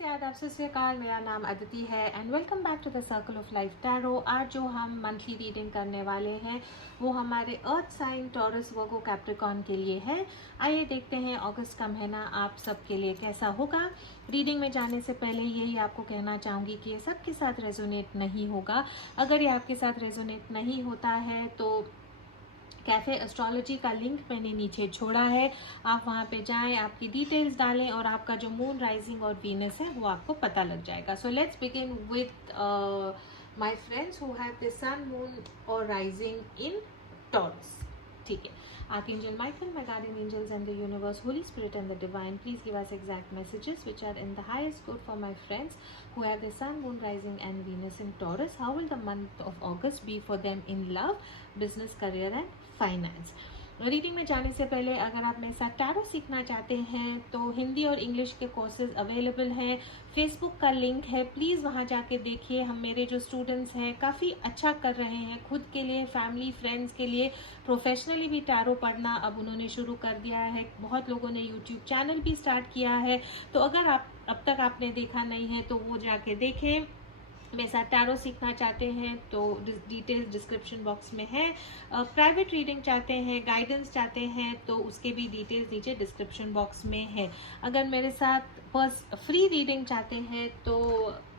नमस्ते, आदाब, सत श्री अकाल। मेरा नाम अदिति है and welcome back to the circle of life tarot. आज जो हम मंथली रीडिंग करने वाले हैं वो हमारे earth sign Taurus Virgo Capricorn के लिए है। आइए देखते हैं अगस्त का महीना आप सबके लिए कैसा होगा। रीडिंग में जाने से पहले यही आपको कहना चाहूँगी कि ये सबके साथ रेजोनेट नहीं होगा। अगर ये आपके साथ रेजोनेट नहीं होता है तो कैफ़े एस्ट्रोलॉजी का लिंक मैंने नीचे छोड़ा है, आप वहाँ पे जाएं, आपकी डिटेल्स डालें और आपका जो मून राइजिंग और वीनस है वो आपको पता लग जाएगा। So let's begin with my friends who have the sun, moon और राइजिंग इन टॉरस। ठीक है, Archangel Michael, my guardian angels and the universe, Holy Spirit and the divine, please give us exact messages which are in the highest good for my friends who have the sun, moon, rising and Venus in Taurus. How will the month of August be for them in love, business, career and finance. Reading में जाने से पहले अगर आप मेरे साथ tarot सीखना चाहते हैं तो हिंदी और इंग्लिश के कोर्सेज अवेलेबल हैं। फेसबुक का लिंक है, प्लीज़ वहाँ जाके देखिए। हम मेरे जो स्टूडेंट्स हैं काफ़ी अच्छा कर रहे हैं, खुद के लिए, फैमिली, फ्रेंड्स के लिए। प्रोफेशनली भी टैरो पढ़ना अब उन्होंने शुरू कर दिया है। बहुत लोगों ने यूट्यूब चैनल भी स्टार्ट किया है, तो अगर आप अब तक आपने देखा नहीं है तो वो जाके देखें। मेरे साथ टैरो सीखना चाहते हैं तो डिटेल्स डिस्क्रिप्शन बॉक्स में है। प्राइवेट रीडिंग चाहते हैं, गाइडेंस चाहते हैं तो उसके भी डिटेल्स नीचे डिस्क्रिप्शन बॉक्स में है। अगर मेरे साथ फ्री रीडिंग चाहते हैं तो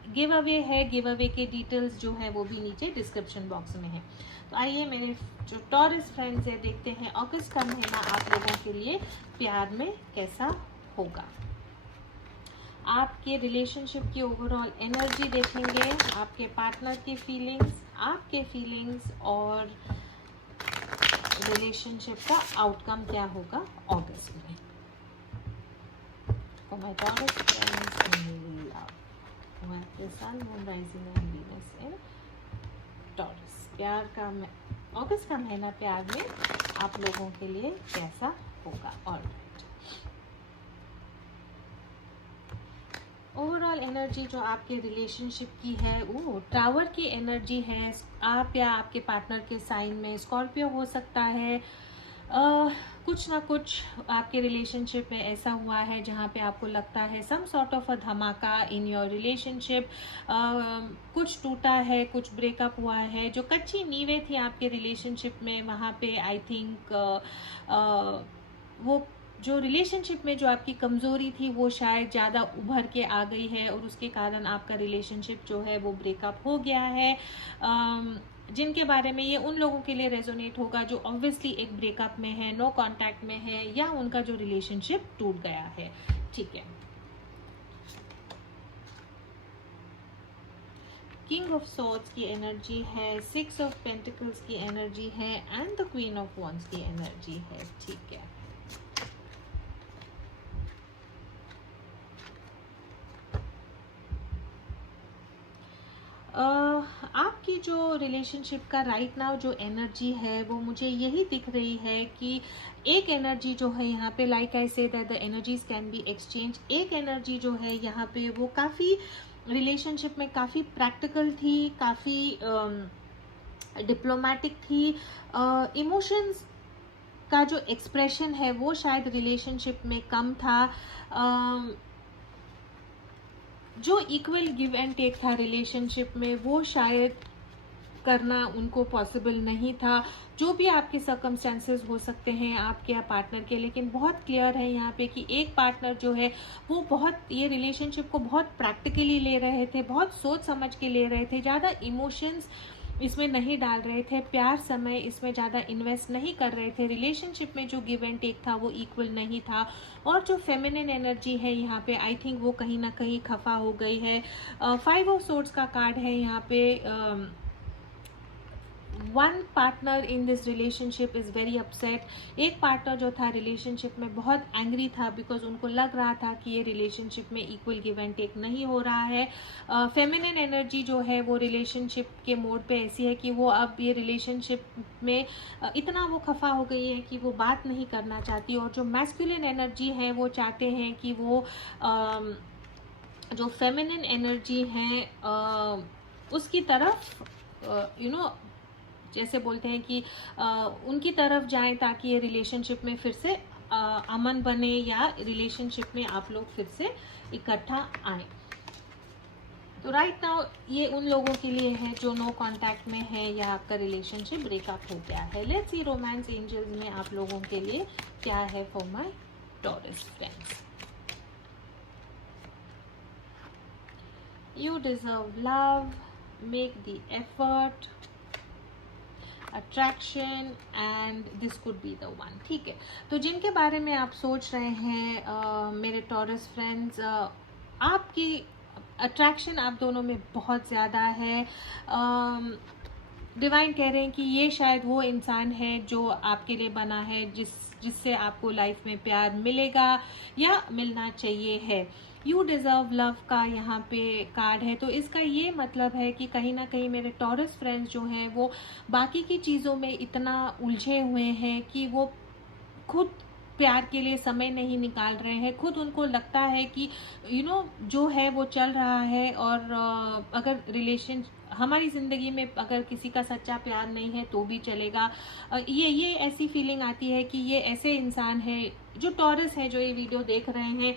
गिव अवे है, गिव अवे के डिटेल्स जो है वो भी नीचे डिस्क्रिप्शन बॉक्स में है। तो आइए मेरे जो टॉरस फ्रेंड्स है देखते हैं अगस्त का महीना आप लोगों के लिए प्यार में कैसा होगा। आपके रिलेशनशिप की ओवरऑल एनर्जी देखेंगे, आपके पार्टनर की फीलिंग्स, आपके फीलिंग्स और रिलेशनशिप का आउटकम क्या होगा अगस्त में। For my Taurus friends in love, who have the sun, moon, rising and Venus in Taurus, प्यार का अगस्त का महीना प्यार में आप लोगों के लिए कैसा होगा। और ओवरऑल एनर्जी जो आपके रिलेशनशिप की है वो टावर की एनर्जी है। आप या आपके पार्टनर के साइन में स्कॉर्पियो हो सकता है। कुछ ना कुछ आपके रिलेशनशिप में ऐसा हुआ है जहाँ पे आपको लगता है सम सॉर्ट ऑफ अ धमाका इन योर रिलेशनशिप। कुछ टूटा है, कुछ ब्रेकअप हुआ है। जो कच्ची नींवें थी आपके रिलेशनशिप में वहाँ पे आई थिंक वो जो रिलेशनशिप में जो आपकी कमज़ोरी थी वो शायद ज़्यादा उभर के आ गई है और उसके कारण आपका रिलेशनशिप जो है वो ब्रेकअप हो गया है। जिनके बारे में ये उन लोगों के लिए रेजोनेट होगा जो ऑब्वियसली एक ब्रेकअप में है, नो कांटेक्ट में है या उनका जो रिलेशनशिप टूट गया है। ठीक है, किंग ऑफ सॉर्ड्स की एनर्जी है, सिक्स ऑफ पेंटिकल्स की एनर्जी है and the queen of wands की एनर्जी है। ठीक है, आपकी जो रिलेशनशिप का राइट नाउ जो एनर्जी है वो मुझे यही दिख रही है कि एक एनर्जी जो है यहाँ पे, like I say that the energies can be exchange. एक एनर्जी जो है यहाँ पे वो काफ़ी रिलेशनशिप में काफ़ी प्रैक्टिकल थी, काफ़ी डिप्लोमेटिक थी। इमोशंस का जो एक्सप्रेशन है वो शायद रिलेशनशिप में कम था। जो इक्वल गिव एंड टेक था रिलेशनशिप में वो शायद करना उनको पॉसिबल नहीं था। जो भी आपके सर्कमस्टेंसेस हो सकते हैं आपके या पार्टनर के, लेकिन बहुत क्लियर है यहाँ पे कि एक पार्टनर जो है वो बहुत ये रिलेशनशिप को बहुत प्रैक्टिकली ले रहे थे, बहुत सोच समझ के ले रहे थे, ज़्यादा इमोशंस इसमें नहीं डाल रहे थे, प्यार समय इसमें ज़्यादा इन्वेस्ट नहीं कर रहे थे। रिलेशनशिप में जो गिव एंड टेक था वो इक्वल नहीं था और जो फेमिनिन एनर्जी है यहाँ पे आई थिंक वो कहीं ना कहीं खफा हो गई है। 5 ऑफ सोर्ड्स का कार्ड है यहाँ पे। One partner in this relationship is very upset. एक पार्टनर जो था रिलेशनशिप में बहुत एंग्री था बिकॉज उनको लग रहा था कि ये रिलेशनशिप में इक्वल गिव एंड टेक नहीं हो रहा है। फेमिनिन एनर्जी जो है वो रिलेशनशिप के मोड पे ऐसी है कि वो अब ये रिलेशनशिप में इतना वो खफा हो गई है कि वो बात नहीं करना चाहती। और जो मैस्कुलिन एनर्जी है वो चाहते हैं कि वो जो फेमिनिन एनर्जी है उसकी तरफ जैसे बोलते हैं कि उनकी तरफ जाएं ताकि ये रिलेशनशिप में फिर से अमन बने या रिलेशनशिप में आप लोग फिर से इकट्ठा आए। तो राइट नाउ ये उन लोगों के लिए है जो नो कांटेक्ट में है या आपका रिलेशनशिप ब्रेकअप हो गया है। लेट्स सी रोमांस एंजल्स में आप लोगों के लिए क्या है for my Taurus friends. You deserve love, make the effort, attraction and this could be the one. ठीक है, तो जिनके बारे में आप सोच रहे हैं मेरे टॉरस फ्रेंड्स, आपकी अट्रैक्शन आप दोनों में बहुत ज़्यादा है। डिवाइन कह रहे हैं कि ये शायद वो इंसान है जो आपके लिए बना है, जिससे आपको लाइफ में प्यार मिलेगा या मिलना चाहिए है। यू डिज़र्व लव का यहाँ पे कार्ड है, तो इसका ये मतलब है कि कहीं ना कहीं मेरे टॉरस फ्रेंड्स जो हैं वो बाकी की चीज़ों में इतना उलझे हुए हैं कि वो खुद प्यार के लिए समय नहीं निकाल रहे हैं। खुद उनको लगता है कि जो है वो चल रहा है, और अगर रिलेशन हमारी ज़िंदगी में अगर किसी का सच्चा प्यार नहीं है तो भी चलेगा। ये ऐसी फीलिंग आती है कि ये ऐसे इंसान है जो टॉरस है, जो ये वीडियो देख रहे हैं,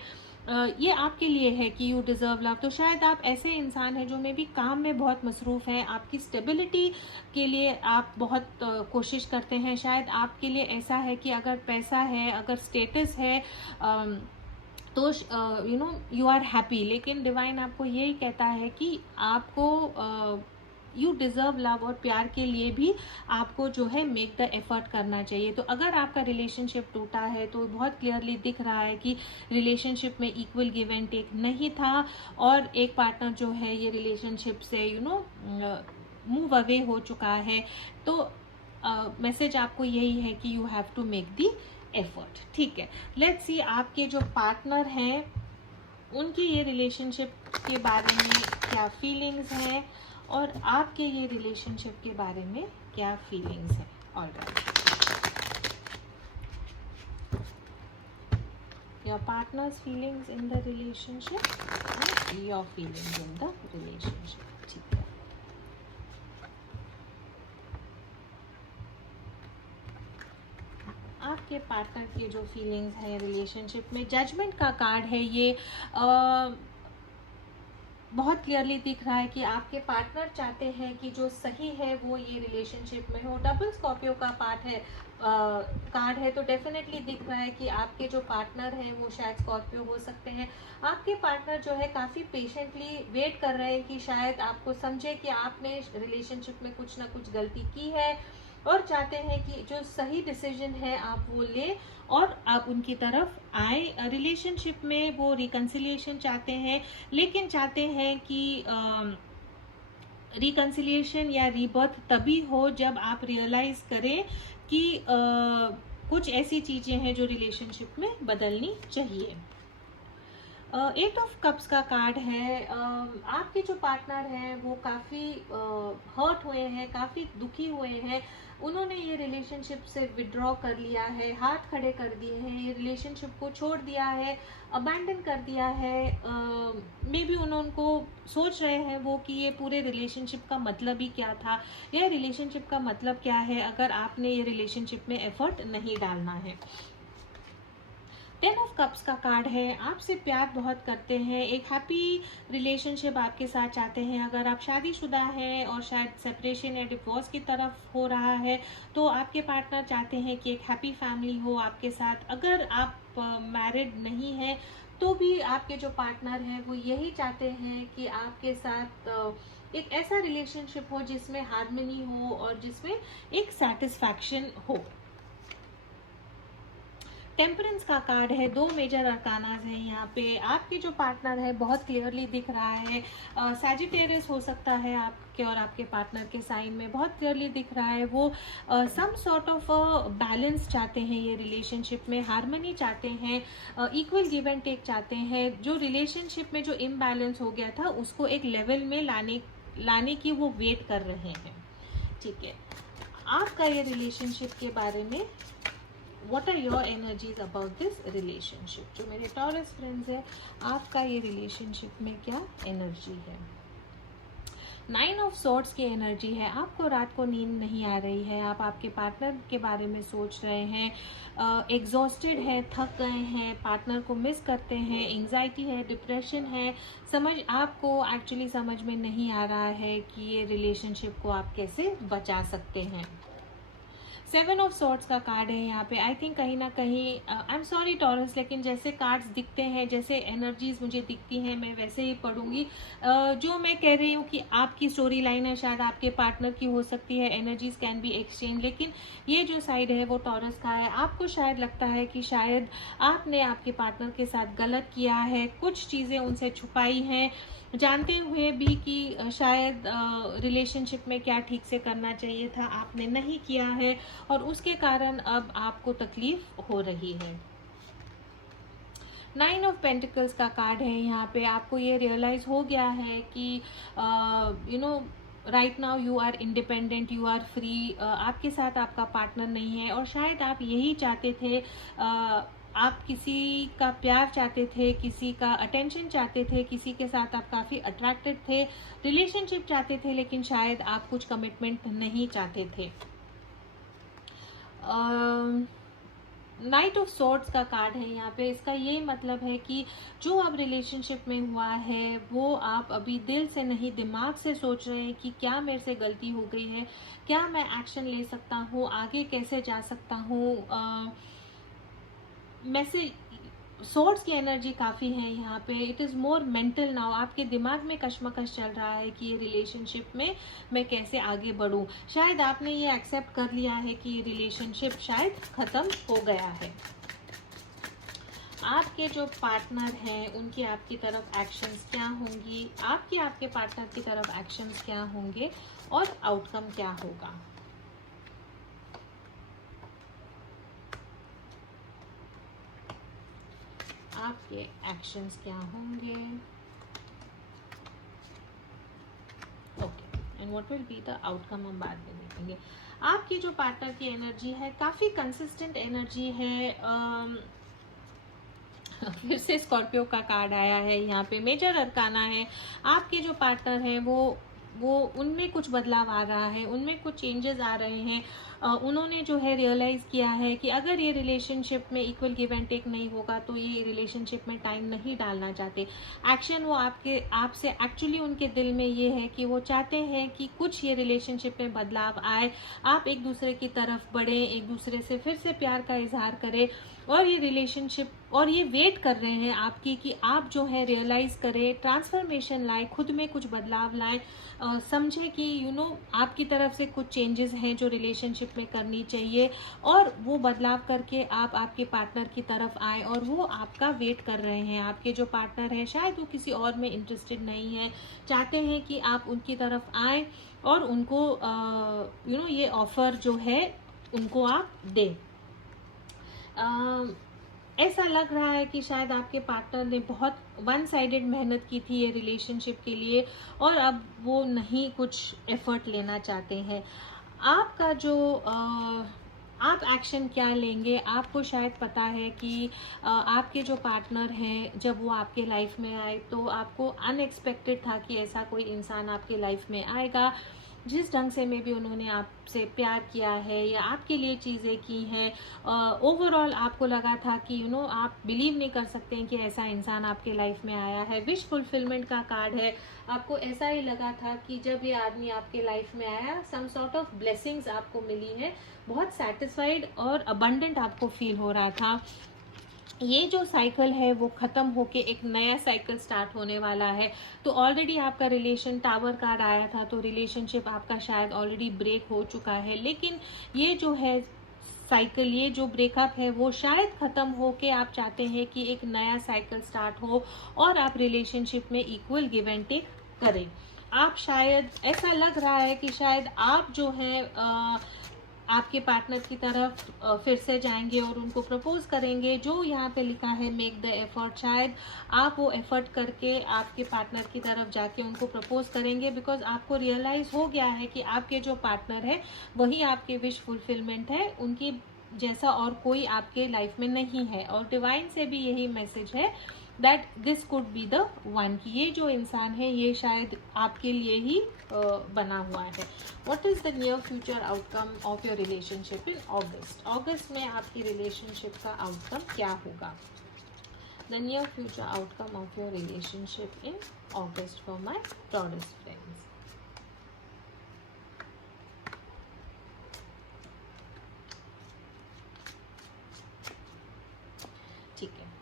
ये आपके लिए है कि यू डिज़र्व लव। तो शायद आप ऐसे इंसान हैं जो मे भी काम में बहुत मसरूफ़ हैं, आपकी स्टेबिलिटी के लिए आप बहुत कोशिश करते हैं। शायद आपके लिए ऐसा है कि अगर पैसा है, अगर स्टेटस है, तो यू आर हैप्पी। लेकिन डिवाइन आपको यही कहता है कि आपको यू डिज़र्व लव, और प्यार के लिए भी आपको जो है मेक द एफर्ट करना चाहिए। तो अगर आपका रिलेशनशिप टूटा है तो बहुत क्लियरली दिख रहा है कि रिलेशनशिप में इक्वल गिव एंड टेक नहीं था, और एक पार्टनर जो है ये रिलेशनशिप से मूव अवे हो चुका है। तो मैसेज आपको यही है कि you have to make the effort. ठीक है, लेट्स सी आपके जो पार्टनर हैं उनकी ये रिलेशनशिप के बारे में क्या फीलिंग्स हैं, और आपके ये रिलेशनशिप के बारे में क्या फीलिंग्स हैं। Alright, your partners feelings in the relationship, your feelings in the relationship. ठीक है, आपके पार्टनर की जो फीलिंग्स है रिलेशनशिप में, जजमेंट का कार्ड है ये। बहुत क्लियरली दिख रहा है कि आपके पार्टनर चाहते हैं कि जो सही है वो ये रिलेशनशिप में हो। डबल स्कॉर्पियो का कार्ड है, तो डेफिनेटली दिख रहा है कि आपके जो पार्टनर हैं वो शायद स्कॉर्पियो हो सकते हैं। आपके पार्टनर जो है काफ़ी पेशेंटली वेट कर रहे हैं कि शायद आपको समझे कि आपने रिलेशनशिप में कुछ ना कुछ गलती की है, और चाहते हैं कि जो सही डिसीजन है आप वो लें और आप उनकी तरफ आए। रिलेशनशिप में वो रिकन्सिलिएशन चाहते हैं, लेकिन चाहते हैं कि रिकन्सिलिएशन या रीबर्थ तभी हो जब आप रियलाइज करें कि कुछ ऐसी चीज़ें हैं जो रिलेशनशिप में बदलनी चाहिए। 8 ऑफ कप्स का कार्ड है। आपके जो पार्टनर हैं वो काफ़ी हर्ट हुए हैं, काफ़ी दुखी हुए हैं। उन्होंने ये रिलेशनशिप से विड्रॉ कर लिया है, हाथ खड़े कर दिए हैं, ये रिलेशनशिप को छोड़ दिया है, अबैंडन कर दिया है। मे बी उनको सोच रहे हैं वो कि ये पूरे रिलेशनशिप का मतलब ही क्या था, या रिलेशनशिप का मतलब क्या है अगर आपने ये रिलेशनशिप में एफर्ट नहीं डालना है। 10 ऑफ कप्स का कार्ड है। आपसे प्यार बहुत करते हैं, एक हैप्पी रिलेशनशिप आपके साथ चाहते हैं। अगर आप शादीशुदा हैं और शायद सेपरेशन या डिवोर्स की तरफ हो रहा है, तो आपके पार्टनर चाहते हैं कि एक हैप्पी फैमिली हो आपके साथ। अगर आप मैरिड नहीं हैं तो भी आपके जो पार्टनर हैं वो यही चाहते हैं कि आपके साथ एक ऐसा रिलेशनशिप हो जिसमें हार्मनी हो और जिसमें एक सेटिस्फैक्शन हो। टेम्परेंस का कार्ड है। 2 मेजर अरकानाज हैं यहाँ पे। आपके जो पार्टनर है बहुत क्लियरली दिख रहा है, सैजिटेरियस हो सकता है आपके और आपके पार्टनर के साइन में, बहुत क्लियरली दिख रहा है वो सम सॉर्ट ऑफ बैलेंस चाहते हैं ये रिलेशनशिप में, हार्मनी चाहते हैं, इक्वल गिव एंड टेक चाहते हैं। जो रिलेशनशिप में जो इम्बैलेंस हो गया था उसको एक लेवल में लाने की वो वेट कर रहे हैं। ठीक है, आपका ये रिलेशनशिप के बारे में What are your energies about this relationship? जो मेरे टॉरस फ्रेंड्स है, आपका ये रिलेशनशिप में क्या एनर्जी है। 9 ऑफ सॉर्ड्स की एनर्जी है, आपको रात को नींद नहीं आ रही है, आप आपके पार्टनर के बारे में सोच रहे हैं, एग्जॉस्टेड है, थक गए हैं, पार्टनर को मिस करते हैं, एंजाइटी है, डिप्रेशन है, आपको एक्चुअली समझ में नहीं आ रहा है कि ये रिलेशनशिप को आप कैसे बचा सकते हैं। 7 ऑफ सॉर्ड्स का कार्ड है यहाँ पे। आई थिंक कहीं ना कहीं, आई एम सॉरी टॉरस, लेकिन जैसे कार्ड्स दिखते हैं, जैसे एनर्जीज मुझे दिखती हैं, मैं वैसे ही पढ़ूंगी। जो मैं कह रही हूँ कि आपकी स्टोरी लाइन है, शायद आपके पार्टनर की हो सकती है, एनर्जीज कैन बी एक्सचेंज, लेकिन ये जो साइड है वो टॉरस का है। आपको शायद लगता है कि शायद आपने आपके पार्टनर के साथ गलत किया है, कुछ चीज़ें उनसे छुपाई हैं, जानते हुए भी कि शायद रिलेशनशिप में क्या ठीक से करना चाहिए था आपने नहीं किया है, और उसके कारण अब आपको तकलीफ हो रही है। 9 ऑफ पेंटिकल्स का कार्ड है यहाँ पे। आपको ये रियलाइज हो गया है कि right now you are independent, you are free, आपके साथ आपका पार्टनर नहीं है, और शायद आप यही चाहते थे, आप किसी का प्यार चाहते थे, किसी का अटेंशन चाहते थे, किसी के साथ आप काफ़ी अट्रैक्टेड थे, रिलेशनशिप चाहते थे, लेकिन शायद आप कुछ कमिटमेंट नहीं चाहते थे। नाइट ऑफ सॉर्ड्स का कार्ड है यहाँ पे। इसका ये मतलब है कि जो अब रिलेशनशिप में हुआ है वो आप अभी दिल से नहीं, दिमाग से सोच रहे हैं कि क्या मेरे से गलती हो गई है, क्या मैं एक्शन ले सकता हूँ, आगे कैसे जा सकता हूँ। मैसेज सोर्स की एनर्जी काफ़ी है यहाँ पे। It is more mental now, आपके दिमाग में कश्मकश चल रहा है कि ये रिलेशनशिप में मैं कैसे आगे बढ़ूँ। शायद आपने ये एक्सेप्ट कर लिया है कि ये रिलेशनशिप शायद ख़त्म हो गया है। आपके जो पार्टनर हैं उनकी आपकी तरफ एक्शंस क्या होंगी, आपके आपके पार्टनर की तरफ एक्शंस क्या होंगे, और आउटकम क्या होगा। आपके एक्शंस क्या होंगे, okay, and what will be the outcome हम बाद में देखेंगे। आपकी जो पार्टनर की एनर्जी है काफ़ी कंसिस्टेंट एनर्जी है। फिर से स्कॉर्पियो का कार्ड आया है यहाँ पे, मेजर अरकाना है। आपके जो पार्टनर हैं वो उनमें कुछ बदलाव आ रहा है, उनमें कुछ चेंजेस आ रहे हैं। उन्होंने जो है रियलाइज़ किया है कि अगर ये रिलेशनशिप में इक्वल गिव एंड टेक नहीं होगा तो ये रिलेशनशिप में टाइम नहीं डालना चाहते। एक्शन वो आपसे एक्चुअली उनके दिल में ये है कि वो चाहते हैं कि कुछ ये रिलेशनशिप में बदलाव आए, आप एक दूसरे की तरफ बढ़ें, एक दूसरे से फिर से प्यार का इजहार करें, और ये रिलेशनशिप, और ये वेट कर रहे हैं आपकी कि आप जो है रियलाइज़ करें, ट्रांसफॉर्मेशन लाए, खुद में कुछ बदलाव लाएं, समझे कि आपकी तरफ से कुछ चेंजेस हैं जो रिलेशनशिप में करनी चाहिए, और वो बदलाव करके आप आपके पार्टनर की तरफ आए, और वो आपका वेट कर रहे हैं। आपके जो पार्टनर हैं शायद वो किसी और में इंटरेस्टेड नहीं है, चाहते हैं कि आप उनकी तरफ आए और उनको ये ऑफर जो है उनको आप दें। ऐसा लग रहा है कि शायद आपके पार्टनर ने बहुत वन साइडेड मेहनत की थी ये रिलेशनशिप के लिए, और अब वो नहीं कुछ एफर्ट लेना चाहते हैं। आपका जो आप एक्शन क्या लेंगे, आपको शायद पता है कि आपके जो पार्टनर हैं जब वो आपके लाइफ में आए तो आपको अनएक्सपेक्टेड था कि ऐसा कोई इंसान आपके लाइफ में आएगा। जिस ढंग से में भी उन्होंने आपसे प्यार किया है या आपके लिए चीज़ें की हैं, ओवरऑल आपको लगा था कि आप बिलीव नहीं कर सकते हैं कि ऐसा इंसान आपके लाइफ में आया है। विश फुलफिलमेंट का कार्ड है। आपको ऐसा ही लगा था कि जब ये आदमी आपके लाइफ में आया, सम सॉर्ट ऑफ ब्लेसिंग्स आपको मिली है, बहुत सेटिस्फाइड और अबंडेंट आपको फील हो रहा था। ये जो साइकिल है वो ख़त्म होके एक नया साइकिल स्टार्ट होने वाला है। तो ऑलरेडी आपका रिलेशन, टावर कार्ड आया था, तो रिलेशनशिप आपका शायद ऑलरेडी ब्रेक हो चुका है, लेकिन ये जो है साइकिल, ये जो ब्रेकअप है वो शायद ख़त्म होके आप चाहते हैं कि एक नया साइकिल स्टार्ट हो और आप रिलेशनशिप में इक्वल गिव एंड टेक करें। आप शायद, ऐसा लग रहा है कि शायद आप जो है आपके पार्टनर की तरफ फिर से जाएंगे और उनको प्रपोज करेंगे। जो यहाँ पे लिखा है मेक द एफर्ट, शायद आप वो एफर्ट करके आपके पार्टनर की तरफ जाके उनको प्रपोज करेंगे, बिकॉज आपको रियलाइज हो गया है कि आपके जो पार्टनर है वही आपके विश फुलफिलमेंट है, उनकी जैसा और कोई आपके लाइफ में नहीं है। और डिवाइन से भी यही मैसेज है that this could be the one, कि ये जो इंसान है ये शायद आपके लिए ही बना हुआ है। What is the near future outcome of your relationship in August? अगस्त में आपकी रिलेशनशिप का आउटकम क्या होगा? The near future outcome of your relationship in August for my Taurus friends. ठीक है,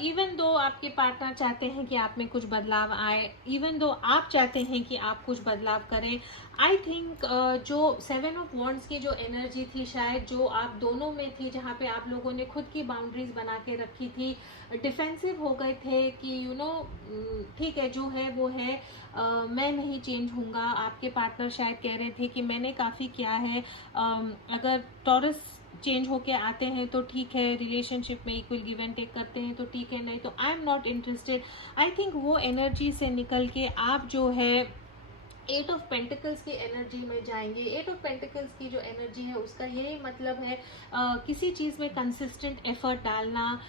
इवन दो आपके पार्टनर चाहते हैं कि आप में कुछ बदलाव आए, इवन दो आप चाहते हैं कि आप कुछ बदलाव करें, आई थिंक जो 7 ऑफ वॉन्ड्स की जो एनर्जी थी शायद जो आप दोनों में थी, जहाँ पे आप लोगों ने खुद की बाउंड्रीज बना के रखी थी, डिफेंसिव हो गए थे कि यू नो ठीक है जो है वो है, मैं नहीं चेंज हूँगा। आपके पार्टनर शायद कह रहे थे कि मैंने काफ़ी किया है, अगर टॉरस चेंज होके आते हैं तो ठीक है, रिलेशनशिप में इक्वल गिव एंड टेक करते हैं तो ठीक है, नहीं तो I am not interested. I think वो एनर्जी से निकल के आप जो है 8 ऑफ पेंटिकल्स की एनर्जी में जाएंगे। 8 ऑफ पेंटिकल्स की जो एनर्जी है उसका यही मतलब है किसी चीज़ में कंसिस्टेंट एफर्ट डालना,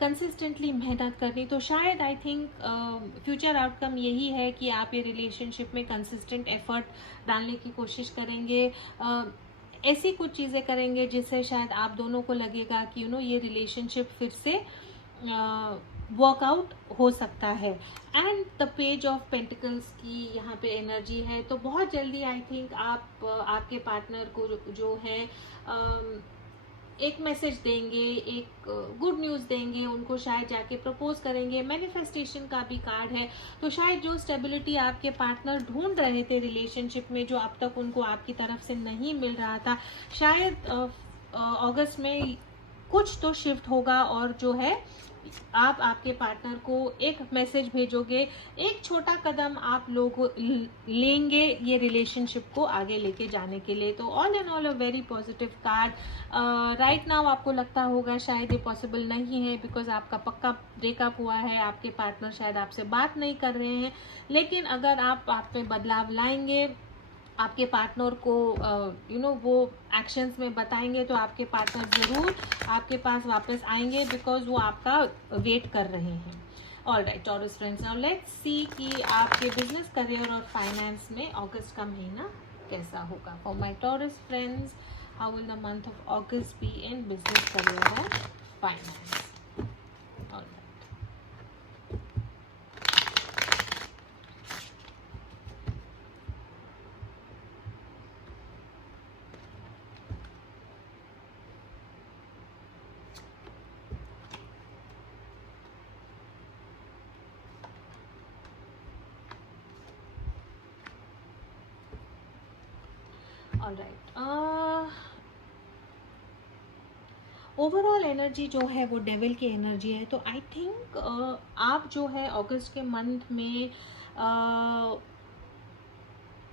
कंसिस्टेंटली मेहनत करनी। तो शायद आई थिंक फ्यूचर आउटकम यही है कि आप ये रिलेशनशिप में कंसिस्टेंट एफर्ट डालने की कोशिश करेंगे, ऐसी कुछ चीज़ें करेंगे जिससे शायद आप दोनों को लगेगा कि यू नो ये रिलेशनशिप फिर से वर्कआउट हो सकता है। And the page of pentacles की यहाँ पे एनर्जी है, तो बहुत जल्दी आई थिंक आप आपके पार्टनर को जो है एक मैसेज देंगे, एक गुड न्यूज़ देंगे, उनको शायद जाके प्रपोज करेंगे। मैनिफेस्टेशन का भी कार्ड है, तो शायद जो स्टेबिलिटी आपके पार्टनर ढूंढ रहे थे रिलेशनशिप में, जो अब तक उनको आपकी तरफ से नहीं मिल रहा था, शायद अगस्त में कुछ तो शिफ्ट होगा और जो है आप आपके पार्टनर को एक मैसेज भेजोगे, एक छोटा कदम आप लोग लेंगे ये रिलेशनशिप को आगे लेके जाने के लिए। तो all in all a very positive card. Right now आपको लगता होगा शायद ये पॉसिबल नहीं है बिकॉज आपका पक्का ब्रेकअप हुआ है, आपके पार्टनर शायद आपसे बात नहीं कर रहे हैं, लेकिन अगर आप में बदलाव लाएंगे, आपके पार्टनर को यू नो वो एक्शंस में बताएंगे, तो आपके पार्टनर ज़रूर आपके पास वापस आएंगे बिकॉज वो आपका वेट कर रहे हैं। All right taurus friends, now let's see कि आपके बिजनेस, करियर और फाइनेंस में अगस्त का महीना कैसा होगा। For my Taurus friends, how will the month of August be in business, career and finance? All right, all right, overall energy जो है वो डेविल की एनर्जी है। तो आई थिंक आप जो है अगस्त के मंथ में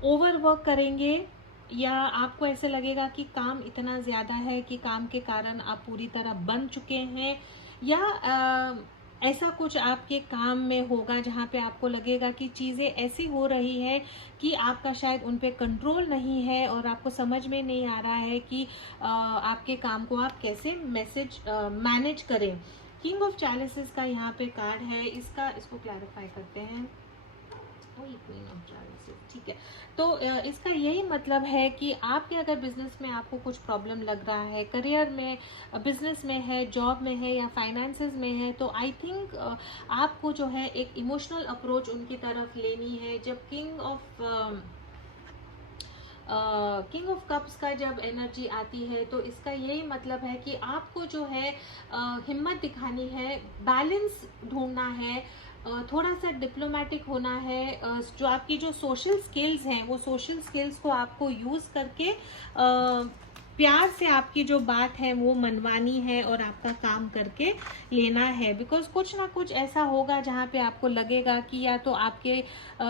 ओवरवर्क करेंगे, या आपको ऐसे लगेगा कि काम इतना ज़्यादा है कि काम के कारण आप पूरी तरह बन चुके हैं, या ऐसा कुछ आपके काम में होगा जहाँ पे आपको लगेगा कि चीज़ें ऐसी हो रही है कि आपका शायद उन पे कंट्रोल नहीं है और आपको समझ में नहीं आ रहा है कि आपके काम को आप कैसे मैनेज करें। किंग ऑफ चैलिसेस का यहाँ पे कार्ड है, इसको क्लैरिफाई करते हैं। क्वीन ऑफ चैलिसेस, ठीक है। तो इसका यही मतलब है कि आपके अगर बिजनेस में आपको कुछ प्रॉब्लम लग रहा है, करियर में, बिजनेस में है, जॉब में है या फाइनेंसेस में है, तो आई थिंक आपको जो है एक इमोशनल अप्रोच उनकी तरफ लेनी है। जब किंग ऑफ कप्स का जब एनर्जी आती है तो इसका यही मतलब है कि आपको जो है हिम्मत दिखानी है, बैलेंस ढूंढना है, थोड़ा सा डिप्लोमेटिक होना है, जो आपकी जो सोशल स्किल्स हैं वो सोशल स्किल्स को आपको यूज़ करके प्यार से आपकी जो बात है वो मनवानी है और आपका काम करके लेना है। बिकॉज कुछ ना कुछ ऐसा होगा जहाँ पे आपको लगेगा कि या तो आपके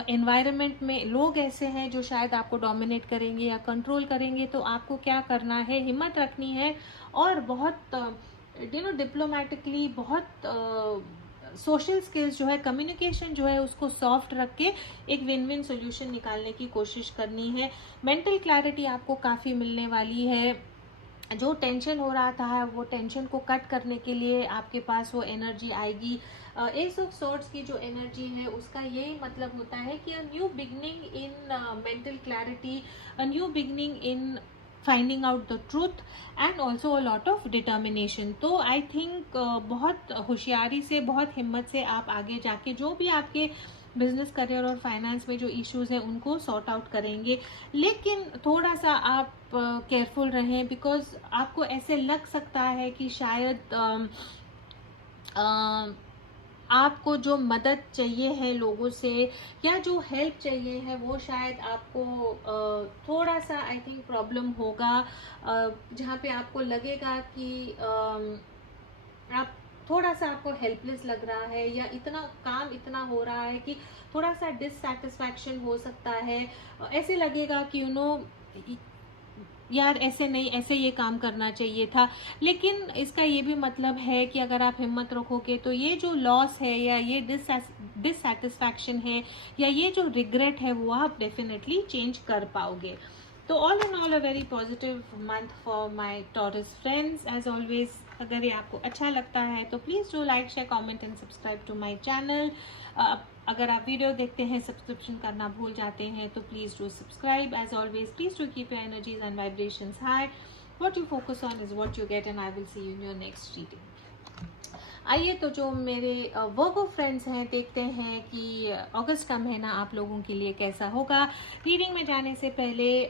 एनवायरनमेंट में लोग ऐसे हैं जो शायद आपको डोमिनेट करेंगे या कंट्रोल करेंगे। तो आपको क्या करना है, हिम्मत रखनी है और बहुत डिप्लोमेटिकली, बहुत सोशल स्किल्स जो है, कम्युनिकेशन जो है उसको सॉफ्ट रख के एक विन विन सोल्यूशन निकालने की कोशिश करनी है। मेंटल क्लैरिटी आपको काफ़ी मिलने वाली है। जो टेंशन हो रहा था वो टेंशन को कट करने के लिए आपके पास वो एनर्जी आएगी। एस ऑफ सॉर्ड्स की जो एनर्जी है उसका यही मतलब होता है कि a new beginning in mental clarity, a new beginning in finding out the truth and also a lot of determination. तो आई थिंक बहुत होशियारी से, बहुत हिम्मत से आप आगे जाके जो भी आपके बिजनेस करियर और फाइनेंस में जो इश्यूज हैं उनको सॉर्ट आउट करेंगे। लेकिन थोड़ा सा आप केयरफुल रहें, बिकॉज आपको ऐसे लग सकता है कि शायद आपको जो मदद चाहिए है लोगों से या जो हेल्प चाहिए है वो शायद आपको थोड़ा सा आई थिंक प्रॉब्लम होगा, जहाँ पे आपको लगेगा कि आप थोड़ा सा आपको हेल्पलेस लग रहा है या इतना काम इतना हो रहा है कि थोड़ा सा डिससेटिस्फैक्शन हो सकता है। ऐसे लगेगा कि यार ऐसे नहीं, ऐसे ये काम करना चाहिए था। लेकिन इसका ये भी मतलब है कि अगर आप हिम्मत रखोगे तो ये जो लॉस है या ये डिससेटिस्फैक्शन है या ये जो रिग्रेट है वो आप डेफिनेटली चेंज कर पाओगे। तो all in all a very positive month for my Taurus friends. As always अगर ये आपको अच्छा लगता है तो please do like, share, comment and subscribe to my channel. अगर आप वीडियो देखते हैं, सब्सक्रिप्शन करना भूल जाते हैं तो please do subscribe. As always please do keep your energies and vibrations high. What you focus on is what you get and I will see you in your next reading. आइए तो जो मेरे वर्गो friends हैं देखते हैं कि अगस्त का महीना आप लोगों के लिए कैसा होगा। रीडिंग में जाने से पहले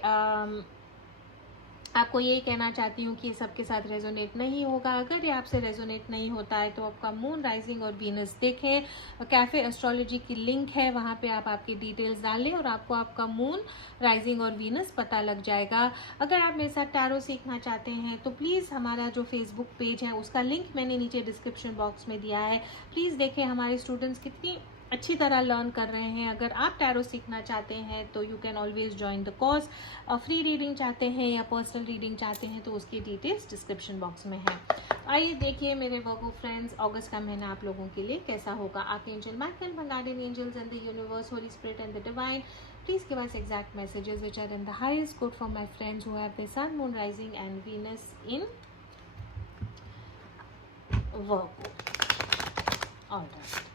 आपको ये कहना चाहती हूँ कि ये सबके साथ रेजोनेट नहीं होगा। अगर ये आपसे रेजोनेट नहीं होता है तो आपका मून, राइजिंग और वीनस देखें। कैफे एस्ट्रोलॉजी की लिंक है, वहाँ पे आप आपकी डिटेल्स डाल लें और आपको आपका मून, राइजिंग और वीनस पता लग जाएगा। अगर आप मेरे साथ टैरो सीखना चाहते हैं तो प्लीज़ हमारा जो फेसबुक पेज है उसका लिंक मैंने नीचे डिस्क्रिप्शन बॉक्स में दिया है, प्लीज़ देखें हमारे स्टूडेंट्स कितनी अच्छी तरह लर्न कर रहे हैं। अगर आप टैरो सीखना चाहते हैं तो you can always join the course. Free reading चाहते हैं या पर्सनल रीडिंग चाहते हैं तो उसकी डिटेल्स डिस्क्रिप्शन बॉक्स में है। आइए देखिए मेरे वर्गो फ्रेंड्स, अगस्त का महीना आप लोगों के लिए कैसा होगा। Archangel Michael, guardian angels and the universe, Holy Spirit and the divine, please give us exact messages which are in the highest good for my friends who have their sun, moon, rising and Venus in Virgo. All right.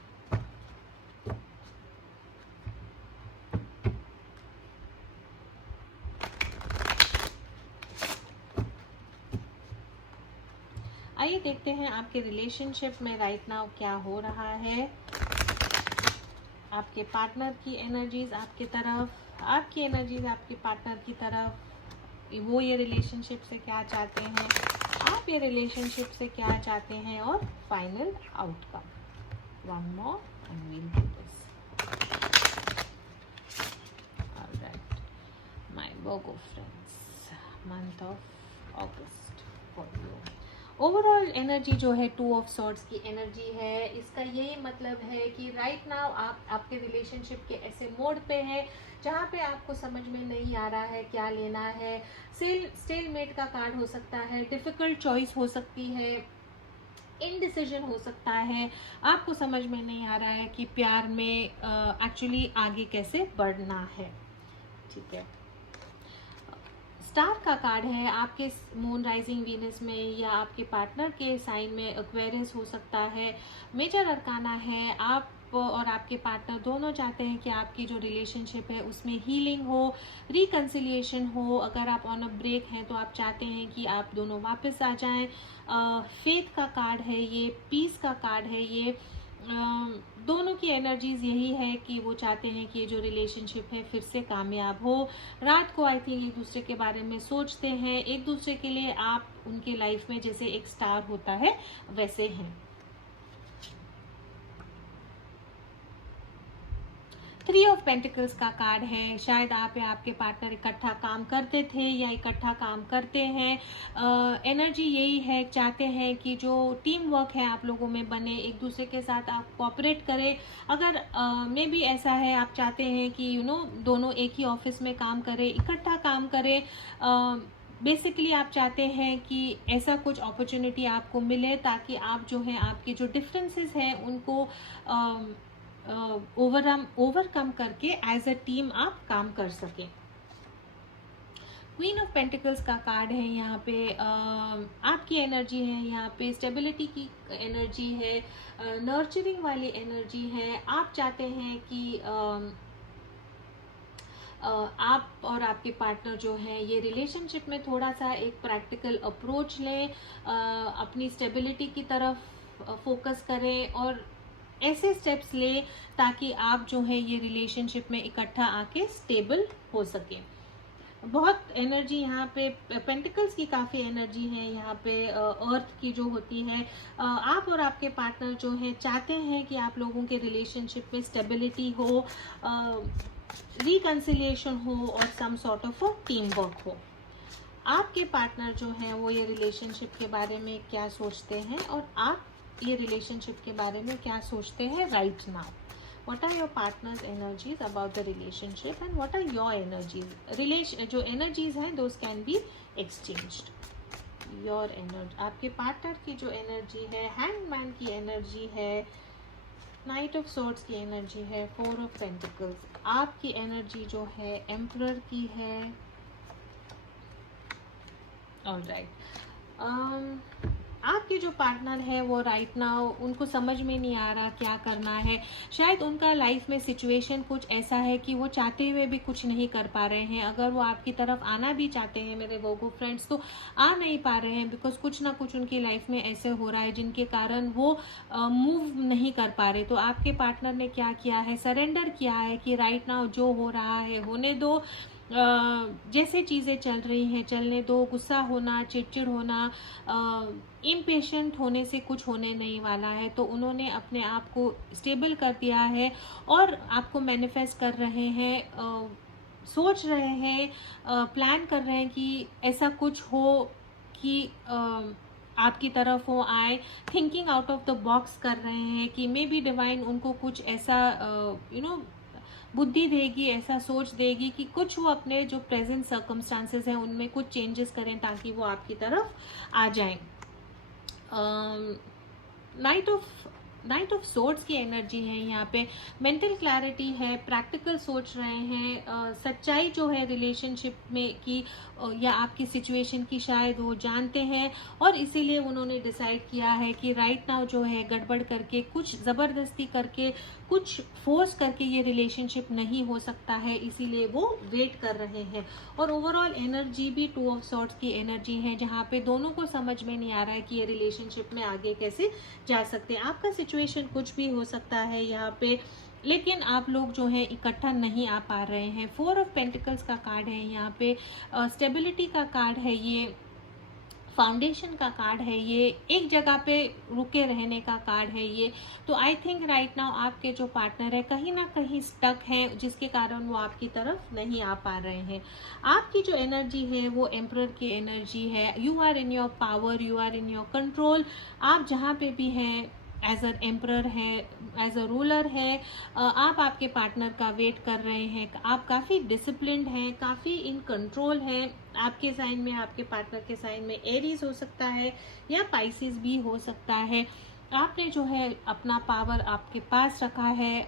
आइए देखते हैं आपके relationship में right now क्या हो रहा है। आपके पार्टनर की एनर्जीज आपकी तरफ, आपकी एनर्जीज आपके पार्टनर की तरफ, वो ये रिलेशनशिप से क्या चाहते हैं, आप ये रिलेशनशिप से क्या चाहते हैं और final outcome. One more and we'll do this. Alright my Virgo friends, month of August for you. Overall energy जो है 2 ऑफ सॉर्ड्स की एनर्जी है। इसका यही मतलब है कि राइट नाउ आप आपके रिलेशनशिप के ऐसे मोड पे हैं जहाँ पे आपको समझ में नहीं आ रहा है क्या लेना है। स्टेलमेट का कार्ड हो सकता है, डिफिकल्ट चॉइस हो सकती है, इनडिसीजन हो सकता है। आपको समझ में नहीं आ रहा है कि प्यार में एक्चुअली आगे कैसे बढ़ना है। ठीक है, स्टार का कार्ड है। आपके मून, राइजिंग, वीनस में या आपके पार्टनर के साइन में एक्वेरियस हो सकता है। मेजर अरकाना है। आप और आपके पार्टनर दोनों चाहते हैं कि आपकी जो रिलेशनशिप है उसमें हीलिंग हो, रिकन्सिलिएशन हो। अगर आप ऑन अ ब्रेक हैं तो आप चाहते हैं कि आप दोनों वापस आ जाएं। फेथ का कार्ड है ये, पीस का कार्ड है ये। दोनों की एनर्जीज यही है कि वो चाहते हैं कि ये जो रिलेशनशिप है फिर से कामयाब हो। रात को आई थिंक एक दूसरे के बारे में सोचते हैं, एक दूसरे के लिए आप उनके लाइफ में जैसे एक स्टार होता है वैसे हैं। 3 ऑफ पेंटिकल्स का कार्ड है। शायद आप या आपके पार्टनर इकट्ठा काम करते थे या इकट्ठा काम करते हैं। एनर्जी यही है, चाहते हैं कि जो टीम वर्क है आप लोगों में बने, एक दूसरे के साथ आप कोऑपरेट करें। अगर मे भी ऐसा है आप चाहते हैं कि दोनों एक ही ऑफिस में काम करें, इकट्ठा काम करें। बेसिकली आप चाहते हैं कि ऐसा कुछ अपॉर्चुनिटी आपको मिले ताकि आप जो है आपके जो डिफरेंसेस हैं उनको ओवरकम करके एज अ टीम आप काम कर सकें। क्वीन ऑफ पेंटिकल्स का कार्ड है यहाँ पे। आपकी एनर्जी है यहाँ पे, स्टेबिलिटी की एनर्जी है, नर्चरिंग वाली एनर्जी है। आप चाहते हैं कि आप और आपके पार्टनर जो हैं ये रिलेशनशिप में थोड़ा सा एक प्रैक्टिकल अप्रोच लें, अपनी स्टेबिलिटी की तरफ फोकस करें और ऐसे स्टेप्स लें ताकि आप जो है ये रिलेशनशिप में इकट्ठा आके स्टेबल हो सकें। बहुत एनर्जी यहाँ पे पेंटिकल्स की काफ़ी एनर्जी है यहाँ पे, अर्थ की जो होती है। आप और आपके पार्टनर जो है चाहते हैं कि आप लोगों के रिलेशनशिप में स्टेबिलिटी हो, रिकन्सिलिएशन हो और some sort of team work हो। आपके पार्टनर जो हैं वो ये रिलेशनशिप के बारे में क्या सोचते हैं और आप ये रिलेशनशिप के बारे में क्या सोचते हैं right now. What are your partner's energies about the relationship and what are your energies? जो energies हैं those can be exchanged. Your energy, आपके पार्टनर की जो एनर्जी है, हैंगमैन की एनर्जी है, नाइट ऑफ सोर्ड्स की एनर्जी है, 4 ऑफ पेंटिकल्स। आपकी एनर्जी जो है एम्परर की है। ऑलराइट, आपके जो पार्टनर है वो राइट नाउ उनको समझ में नहीं आ रहा क्या करना है। शायद उनका लाइफ में सिचुएशन कुछ ऐसा है कि वो चाहते हुए भी कुछ नहीं कर पा रहे हैं। अगर वो आपकी तरफ आना भी चाहते हैं मेरे वर्गो फ्रेंड्स तो आ नहीं पा रहे हैं, बिकॉज कुछ ना कुछ उनकी लाइफ में ऐसे हो रहा है जिनके कारण वो मूव नहीं कर पा रहे। तो आपके पार्टनर ने क्या किया है, सरेंडर किया है कि राइट नाउ जो हो रहा है होने दो, जैसे चीज़ें चल रही हैं चलने दो। गुस्सा होना, चिड़चिड़ होना, इम्पेशेंट होने से कुछ होने नहीं वाला है। तो उन्होंने अपने आप को स्टेबल कर दिया है और आपको मैनिफेस्ट कर रहे हैं, सोच रहे हैं, प्लान कर रहे हैं कि ऐसा कुछ हो कि आपकी तरफ वो आए। Thinking out of the box कर रहे हैं कि मे बी डिवाइन उनको कुछ ऐसा बुद्धि देगी, ऐसा सोच देगी कि कुछ वो अपने जो प्रेजेंट सर्कमस्टांसेस हैं उनमें कुछ चेंजेस करें ताकि वो आपकी तरफ आ जाएं। नाइट ऑफ सोर्ड्स की एनर्जी है यहाँ पे, मेंटल क्लैरिटी है, प्रैक्टिकल सोच रहे हैं, सच्चाई जो है रिलेशनशिप में की या आपकी सिचुएशन की शायद वो जानते हैं और इसीलिए उन्होंने डिसाइड किया है कि राइट नाउ जो है गड़बड़ करके, कुछ ज़बरदस्ती करके, कुछ फोर्स करके ये रिलेशनशिप नहीं हो सकता है, इसीलिए वो वेट कर रहे हैं। और ओवरऑल एनर्जी भी 2 ऑफ सॉर्ड्स की एनर्जी है जहाँ पे दोनों को समझ में नहीं आ रहा है कि ये रिलेशनशिप में आगे कैसे जा सकते हैं। आपका सिचुएशन कुछ भी हो सकता है यहाँ पे, लेकिन आप लोग जो है इकट्ठा नहीं आ पा रहे हैं। 4 ऑफ पेंटिकल्स का कार्ड है यहाँ पे, स्टेबिलिटी का कार्ड है, ये फाउंडेशन का कार्ड है, ये एक जगह पे रुके रहने का कार्ड है ये। तो आई थिंक राइट नाउ आपके जो पार्टनर है कहीं ना कहीं स्टक हैं जिसके कारण वो आपकी तरफ नहीं आ पा रहे हैं। आपकी जो एनर्जी है वो एम्परर की एनर्जी है। You are in your power, you are in your control. आप जहाँ पे भी हैं एज अ एम्परर है, एज अ रूलर है, आप आपके पार्टनर का वेट कर रहे हैं। आप काफ़ी डिसिप्लिन्ड हैं, काफ़ी इन कंट्रोल हैं। आपके साइन में, आपके पार्टनर के साइन में एरीज हो सकता है या पाइसिस भी हो सकता है। आपने जो है अपना पावर आपके पास रखा है,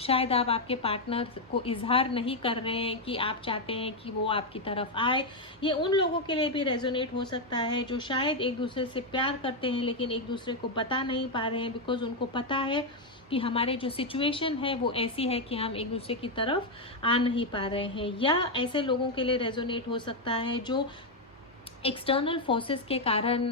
शायद आप आपके पार्टनर को इजहार नहीं कर रहे हैं कि आप चाहते हैं कि वो आपकी तरफ आए। ये उन लोगों के लिए भी रेजोनेट हो सकता है जो शायद एक दूसरे से प्यार करते हैं लेकिन एक दूसरे को बता नहीं पा रहे हैं, बिकॉज उनको पता है कि हमारे जो सिचुएशन है वो ऐसी है कि हम एक दूसरे की तरफ आ नहीं पा रहे हैं। या ऐसे लोगों के लिए रेजोनेट हो सकता है जो एक्सटर्नल फोर्सेस के कारण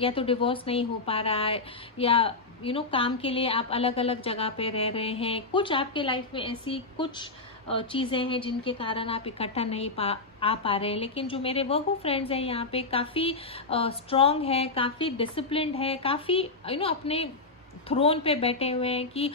या तो डिवोर्स नहीं हो पा रहा है या काम के लिए आप अलग अलग जगह पे रह रहे हैं। कुछ आपके लाइफ में ऐसी कुछ चीज़ें हैं जिनके कारण आप इकट्ठा नहीं आ पा रहे हैं। लेकिन जो मेरे वर्गो फ्रेंड्स हैं यहाँ पे काफ़ी स्ट्रॉन्ग है, काफ़ी डिसिप्लिन्ड है, काफ़ी अपने थ्रोन पे बैठे हुए हैं कि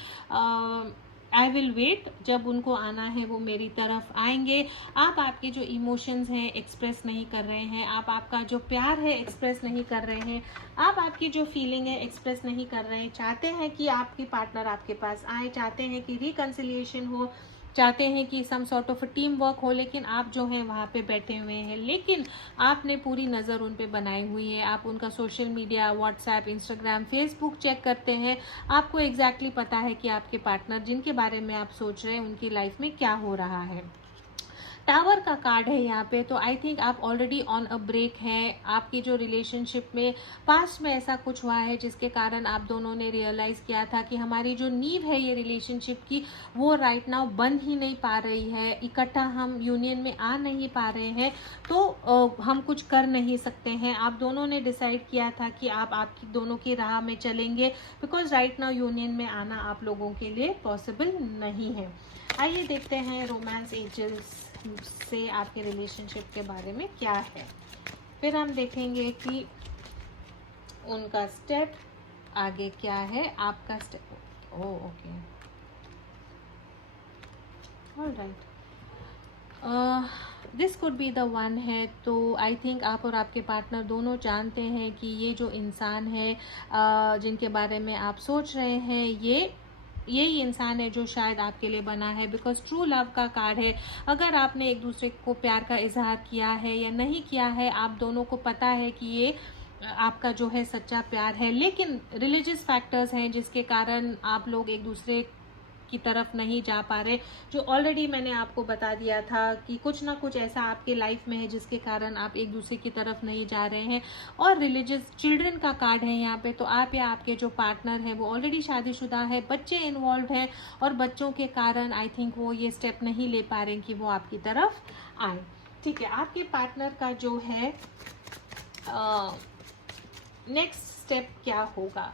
आई विल वेट, जब उनको आना है वो मेरी तरफ आएंगे। आप आपके जो इमोशंस हैं एक्सप्रेस नहीं कर रहे हैं, आप आपका जो प्यार है एक्सप्रेस नहीं कर रहे हैं, आप आपकी जो फीलिंग है एक्सप्रेस नहीं कर रहे हैं। चाहते हैं कि आपकी पार्टनर आपके पास आए, चाहते हैं कि रिकन्सिलिएशन हो, चाहते हैं कि some sort of team work हो, लेकिन आप जो हैं वहाँ पे बैठे हुए हैं। लेकिन आपने पूरी नज़र उन पे बनाई हुई है। आप उनका social media, WhatsApp, Instagram, Facebook check करते हैं। आपको एग्जैक्टली पता है कि आपके पार्टनर जिनके बारे में आप सोच रहे हैं उनकी लाइफ में क्या हो रहा है। टावर का कार्ड है यहाँ पे, तो आई थिंक आप ऑलरेडी ऑन अ ब्रेक हैं। आपकी जो रिलेशनशिप में पास्ट में ऐसा कुछ हुआ है जिसके कारण आप दोनों ने रियलाइज़ किया था कि हमारी जो नींव है ये रिलेशनशिप की, वो राइट नाउ बन ही नहीं पा रही है, इकट्ठा हम यूनियन में आ नहीं पा रहे हैं, तो हम कुछ कर नहीं सकते हैं। आप दोनों ने डिसाइड किया था कि आप आपकी दोनों की राह में चलेंगे, बिकॉज राइट नाउ यूनियन में आना आप लोगों के लिए पॉसिबल नहीं है। आइए देखते हैं रोमांस एंजल्स से आपके रिलेशनशिप के बारे में क्या है। फिर हम देखेंगे कि उनका स्टेप आगे क्या है, आपका step. Okay, alright, this could be the one है। तो आई थिंक आप और आपके पार्टनर दोनों जानते हैं कि ये जो इंसान है जिनके बारे में आप सोच रहे हैं, यही इंसान है जो शायद आपके लिए बना है, बिकॉज ट्रू लव का कार्ड है। अगर आपने एक दूसरे को प्यार का इजहार किया है या नहीं किया है, आप दोनों को पता है कि ये आपका जो है सच्चा प्यार है, लेकिन रिलीजियस फैक्टर्स हैं जिसके कारण आप लोग एक दूसरे की तरफ नहीं जा पा रहे, जो ऑलरेडी मैंने आपको बता दिया था कि कुछ ना कुछ ऐसा आपके लाइफ में है जिसके कारण आप एक दूसरे की तरफ नहीं जा रहे हैं। और रिलीजियस चिल्ड्रन का कार्ड है यहाँ पे, तो आप या आपके जो पार्टनर है वो ऑलरेडी शादीशुदा है, बच्चे इन्वॉल्व है, और बच्चों के कारण आई थिंक वो ये स्टेप नहीं ले पा रहे कि वो आपकी तरफ आए। ठीक है, आपके पार्टनर का जो है नेक्स्ट स्टेप क्या होगा,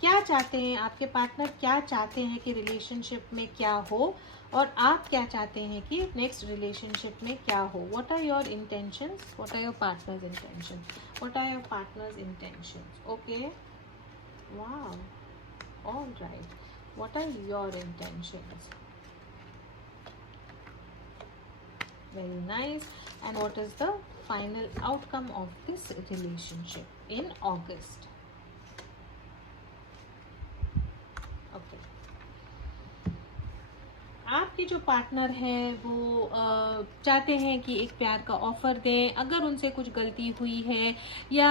क्या चाहते हैं आपके पार्टनर, क्या चाहते हैं कि रिलेशनशिप में क्या हो, और आप क्या चाहते हैं कि नेक्स्ट रिलेशनशिप में क्या हो। What are your intentions, what are your partner's intention, what are your partner's intentions. Okay, wow, alright, what are your intentions, very nice, and what is the final outcome of this relationship in August. आपके जो partner हैं वो चाहते हैं कि एक प्यार का ऑफर दें। अगर उनसे कुछ गलती हुई है या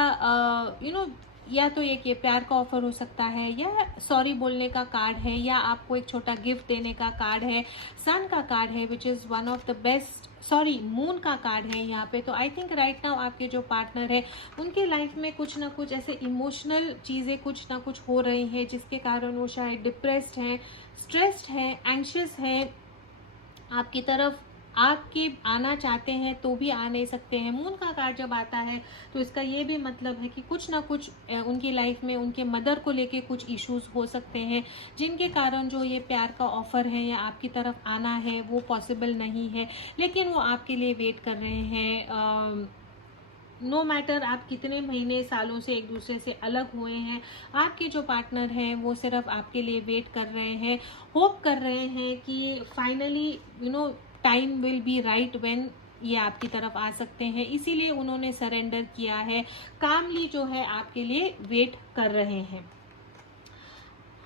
या तो एक ये प्यार का ऑफर हो सकता है, या सॉरी बोलने का कार्ड है, या आपको एक छोटा गिफ्ट देने का कार्ड है, सन का कार्ड है which is one of the best, sorry moon का कार्ड है यहाँ पे। तो आई थिंक राइट नाउ आपके जो पार्टनर है उनके लाइफ में कुछ ना कुछ ऐसे इमोशनल चीज़ें कुछ ना कुछ हो रही हैं जिसके कारण वो शायद डिप्रेस्ड हैं, स्ट्रेस्ड हैं, एंग्शियस हैं, आपकी तरफ आपके आना चाहते हैं तो भी आ नहीं सकते हैं। मून का कार्ड जब आता है तो इसका ये भी मतलब है कि कुछ ना कुछ उनकी लाइफ में उनके मदर को लेके कुछ इश्यूज हो सकते हैं जिनके कारण जो ये प्यार का ऑफर है या आपकी तरफ आना है वो पॉसिबल नहीं है, लेकिन वो आपके लिए वेट कर रहे हैं। नो मैटर आप कितने महीने सालों से एक दूसरे से अलग हुए हैं, आपके जो पार्टनर हैं वो सिर्फ आपके लिए वेट कर रहे हैं, होप कर रहे हैं कि finally time will be right when ये आपकी तरफ आ सकते हैं। इसीलिए उन्होंने सरेंडर किया है, कामली जो है आपके लिए वेट कर रहे हैं।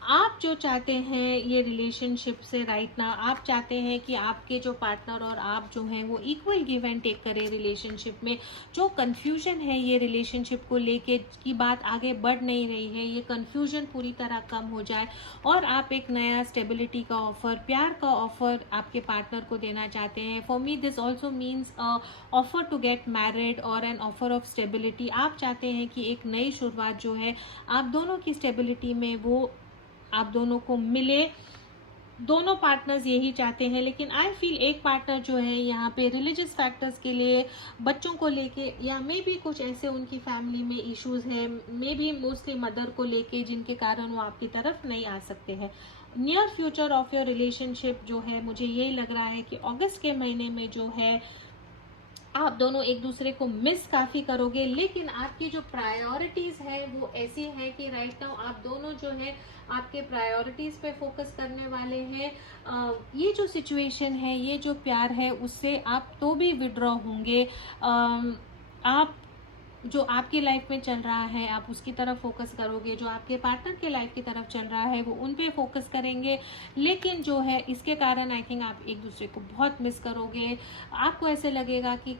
आप जो चाहते हैं ये रिलेशनशिप से राइट ना, आप चाहते हैं कि आपके जो पार्टनर और आप जो हैं वो इक्वल गिव एंड टेक करें रिलेशनशिप में। जो कंफ्यूजन है ये रिलेशनशिप को लेके की बात आगे बढ़ नहीं रही है, ये कंफ्यूजन पूरी तरह कम हो जाए और आप एक नया स्टेबिलिटी का ऑफर, प्यार का ऑफर आपके पार्टनर को देना चाहते हैं। For me this also means offer to get married और एन ऑफर ऑफ स्टेबिलिटी। आप चाहते हैं कि एक नई शुरुआत जो है आप दोनों की स्टेबिलिटी में वो आप दोनों को मिले। दोनों पार्टनर्स यही चाहते हैं, लेकिन आई फील एक पार्टनर जो है यहाँ पे रिलीजियस फैक्टर्स के लिए, बच्चों को लेके, या मे बी कुछ ऐसे उनकी फैमिली में इश्यूज है, मे बी मोस्टली मदर को लेके, जिनके कारण वो आपकी तरफ नहीं आ सकते हैं। Near future of your relationship जो है मुझे यही लग रहा है कि अगस्त के महीने में जो है आप दोनों एक दूसरे को मिस काफ़ी करोगे, लेकिन आपकी जो प्रायोरिटीज़ है वो ऐसी है कि राइट नाउ आप दोनों जो है आपके प्रायोरिटीज़ पे फोकस करने वाले हैं। ये जो सिचुएशन है, ये जो प्यार है, उससे आप तो भी विड्रॉ होंगे। आप जो आपकी लाइफ में चल रहा है आप उसकी तरफ फोकस करोगे, जो आपके पार्टनर के लाइफ की तरफ चल रहा है वो उन पे फोकस करेंगे, लेकिन जो है इसके कारण आई थिंक आप एक दूसरे को बहुत मिस करोगे। आपको ऐसे लगेगा कि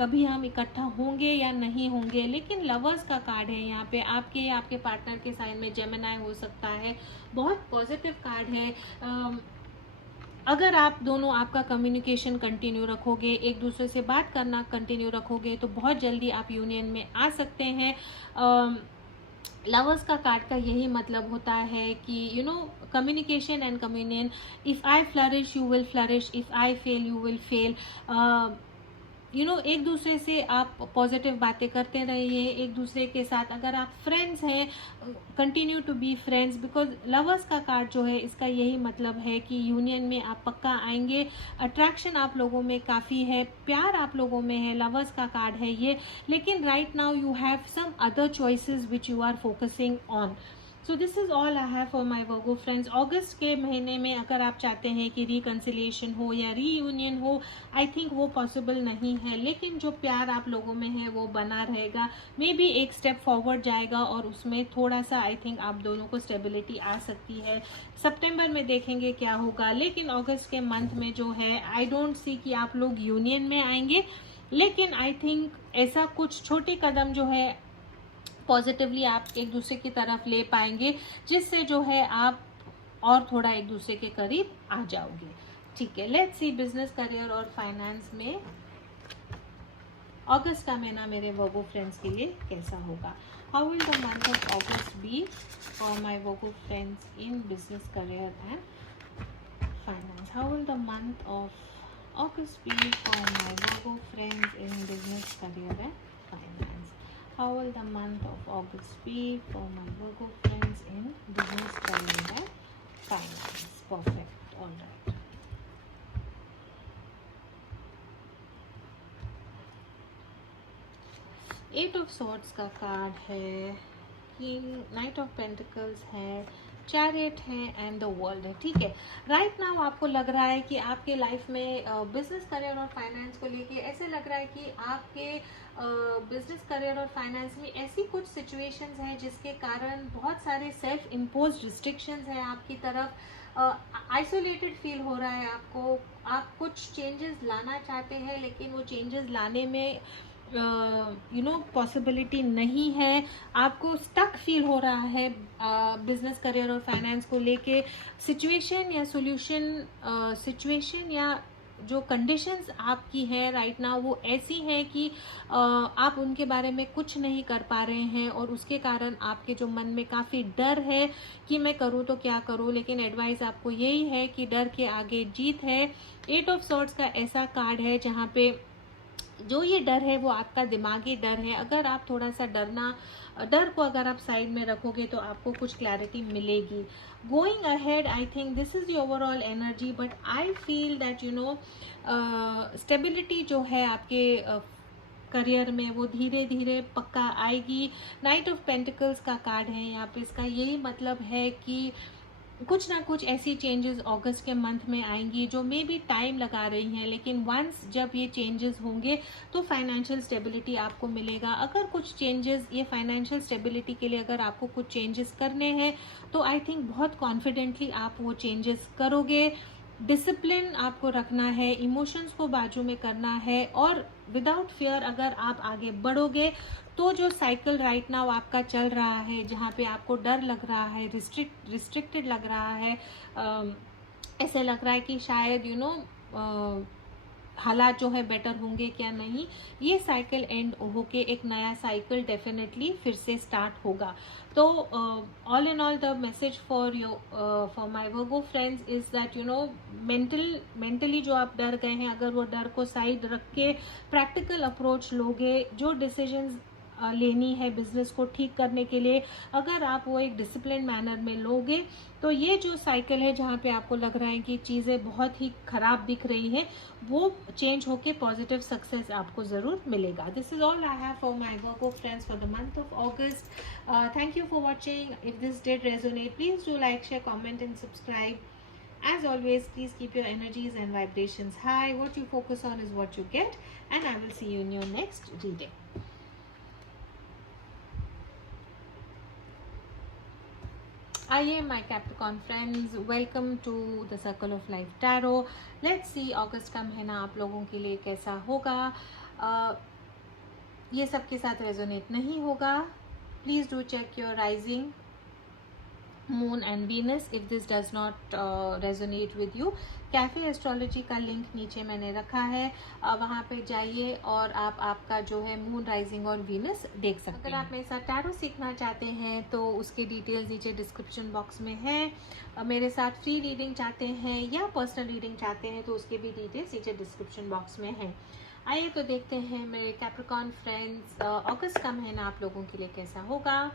कभी हम इकट्ठा होंगे या नहीं होंगे। लेकिन लवर्स का कार्ड है यहाँ पे, आपके पार्टनर के साइन में जेमिनी हो सकता है, बहुत पॉजिटिव कार्ड है। अगर आप दोनों आपका कम्युनिकेशन कंटिन्यू रखोगे, एक दूसरे से बात करना कंटिन्यू रखोगे, तो बहुत जल्दी आप यूनियन में आ सकते हैं। लवर्स का कार्ड का यही मतलब होता है कि communication and communion. If I flourish you will flourish, if I fail you will fail. एक दूसरे से आप पॉजिटिव बातें करते रहिए एक दूसरे के साथ। अगर आप फ्रेंड्स हैं, continue to be friends, because lovers का कार्ड जो है इसका यही मतलब है कि यूनियन में आप पक्का आएंगे। अट्रैक्शन आप लोगों में काफ़ी है, प्यार आप लोगों में है, लवर्स का कार्ड है ये। लेकिन right now you have some other choices which you are focusing on. So this is all I have for my Virgo friends. अगस्त के महीने में अगर आप चाहते हैं कि रिकन्सिलिएशन हो या रीयूनियन हो, आई थिंक वो पॉसिबल नहीं है, लेकिन जो प्यार आप लोगों में है वो बना रहेगा। मे बी एक स्टेप फॉरवर्ड जाएगा और उसमें थोड़ा सा आई थिंक आप दोनों को स्टेबिलिटी आ सकती है। सितंबर में देखेंगे क्या होगा, लेकिन अगस्त के मंथ में जो है आई डोंट सी कि आप लोग यूनियन में आएंगे। लेकिन आई थिंक ऐसा कुछ छोटे कदम जो है पॉजिटिवली आप एक दूसरे की तरफ ले पाएंगे, जिससे जो है आप और थोड़ा एक दूसरे के करीब आ जाओगे। ठीक है, लेट्स सी बिजनेस, करियर और फाइनेंस में अगस्त का महीना मेरे वर्गो फ्रेंड्स के लिए कैसा होगा। How will the month of August be for my Virgo friends in business, career and finance. How will the month of August be for my Virgo friends in business, career and finance. How will the month of August be for my Virgo friends in business, career and finance? Perfect. All right. 8 of Swords का card है, King, Knight of Pentacles है, chariot है and the world है। ठीक है, right now आपको लग रहा है कि आपके लाइफ में बिजनेस, करियर और फाइनेंस को लेके ऐसे लग रहा है कि आपके बिजनेस, करियर और फाइनेंस में ऐसी कुछ सिचुएशंस हैं जिसके कारण बहुत सारे सेल्फ इम्पोज रिस्ट्रिक्शंस हैं आपकी तरफ। आइसोलेटेड फील हो रहा है आपको, आप कुछ चेंजेस लाना चाहते हैं लेकिन वो चेंजेस लाने में पॉसिबिलिटी नहीं है। आपको स्टक फील हो रहा है बिजनेस, करियर और फाइनेंस को लेके। सिचुएशन या सॉल्यूशन, सिचुएशन या जो कंडीशंस आपकी है राइट नाउ वो ऐसी हैं कि आप उनके बारे में कुछ नहीं कर पा रहे हैं, और उसके कारण आपके जो मन में काफ़ी डर है कि मैं करूँ तो क्या करूँ। लेकिन एडवाइस आपको यही है कि डर के आगे जीत है। 8 ऑफ सॉर्ड्स का ऐसा कार्ड है जहाँ पे जो ये डर है वो आपका दिमागी डर है। अगर आप थोड़ा सा डर को अगर आप साइड में रखोगे तो आपको कुछ क्लैरिटी मिलेगी। Going ahead, I think this is the overall energy, but I feel that stability जो है आपके करियर में वो धीरे धीरे पक्का आएगी। नाइट ऑफ पेंटिकल्स का कार्ड है यहाँ पे, इसका यही मतलब है कि कुछ ना कुछ ऐसी चेंजेस अगस्त के मंथ में आएंगी जो मे भी टाइम लगा रही हैं, लेकिन वंस जब ये चेंजेस होंगे तो फाइनेंशियल स्टेबिलिटी आपको मिलेगा। अगर कुछ चेंजेस, ये फाइनेंशियल स्टेबिलिटी के लिए अगर आपको कुछ चेंजेस करने हैं तो आई थिंक बहुत कॉन्फिडेंटली आप वो चेंजेस करोगे। डिसिप्लिन आपको रखना है, इमोशंस को बाजू में करना है, और विदाउट फियर अगर आप आगे बढ़ोगे तो जो साइकिल राइट नाउ आपका चल रहा है जहाँ पे आपको डर लग रहा है, रिस्ट्रिक्टेड लग रहा है, ऐसे लग रहा है कि शायद हालात जो है बेटर होंगे क्या नहीं, ये साइकिल एंड होके एक नया साइकिल डेफिनेटली फिर से स्टार्ट होगा। तो all in all the message for my Virgo friends is that mentally जो आप डर गए हैं, अगर वो डर को साइड रख के प्रैक्टिकल अप्रोच लोगे, जो डिसीजंस लेनी है बिजनेस को ठीक करने के लिए, अगर आप वो एक डिसिप्लिन मैनर में लोगे तो ये जो साइकिल है जहाँ पे आपको लग रहा है कि चीज़ें बहुत ही खराब दिख रही हैं, वो चेंज होके पॉजिटिव सक्सेस आपको ज़रूर मिलेगा। This is all I have for my Virgo friends for the month of August. Thank you for watching. If this did resonate, please do like, share, comment and subscribe. As always, please keep your energies and vibrations high. What you focus on is what you get, and I will see you in your next reading. आइए my Capricorn friends, welcome to the circle of life tarot. Let's see अगस्त का महीना आप लोगों के लिए कैसा होगा। ये सबके साथ रेजोनेट नहीं होगा। Please do check your rising moon and Venus. If this does not resonate with you, cafe astrology का लिंक नीचे मैंने रखा है, वहाँ पे जाइए और आप आपका जो है मून राइजिंग और वीनस देख सकते हैं। अगर आप मेरे साथ टैरो सीखना चाहते हैं तो उसके डिटेल्स नीचे डिस्क्रिप्शन बॉक्स में है। मेरे साथ फ्री रीडिंग चाहते हैं या पर्सनल रीडिंग चाहते हैं तो उसके भी डिटेल्स नीचे डिस्क्रिप्शन बॉक्स में है। आइए तो देखते हैं मेरे कैप्रिकॉर्न फ्रेंड्स, अगस्त का महीना आप लोगों के लिए कैसा होगा।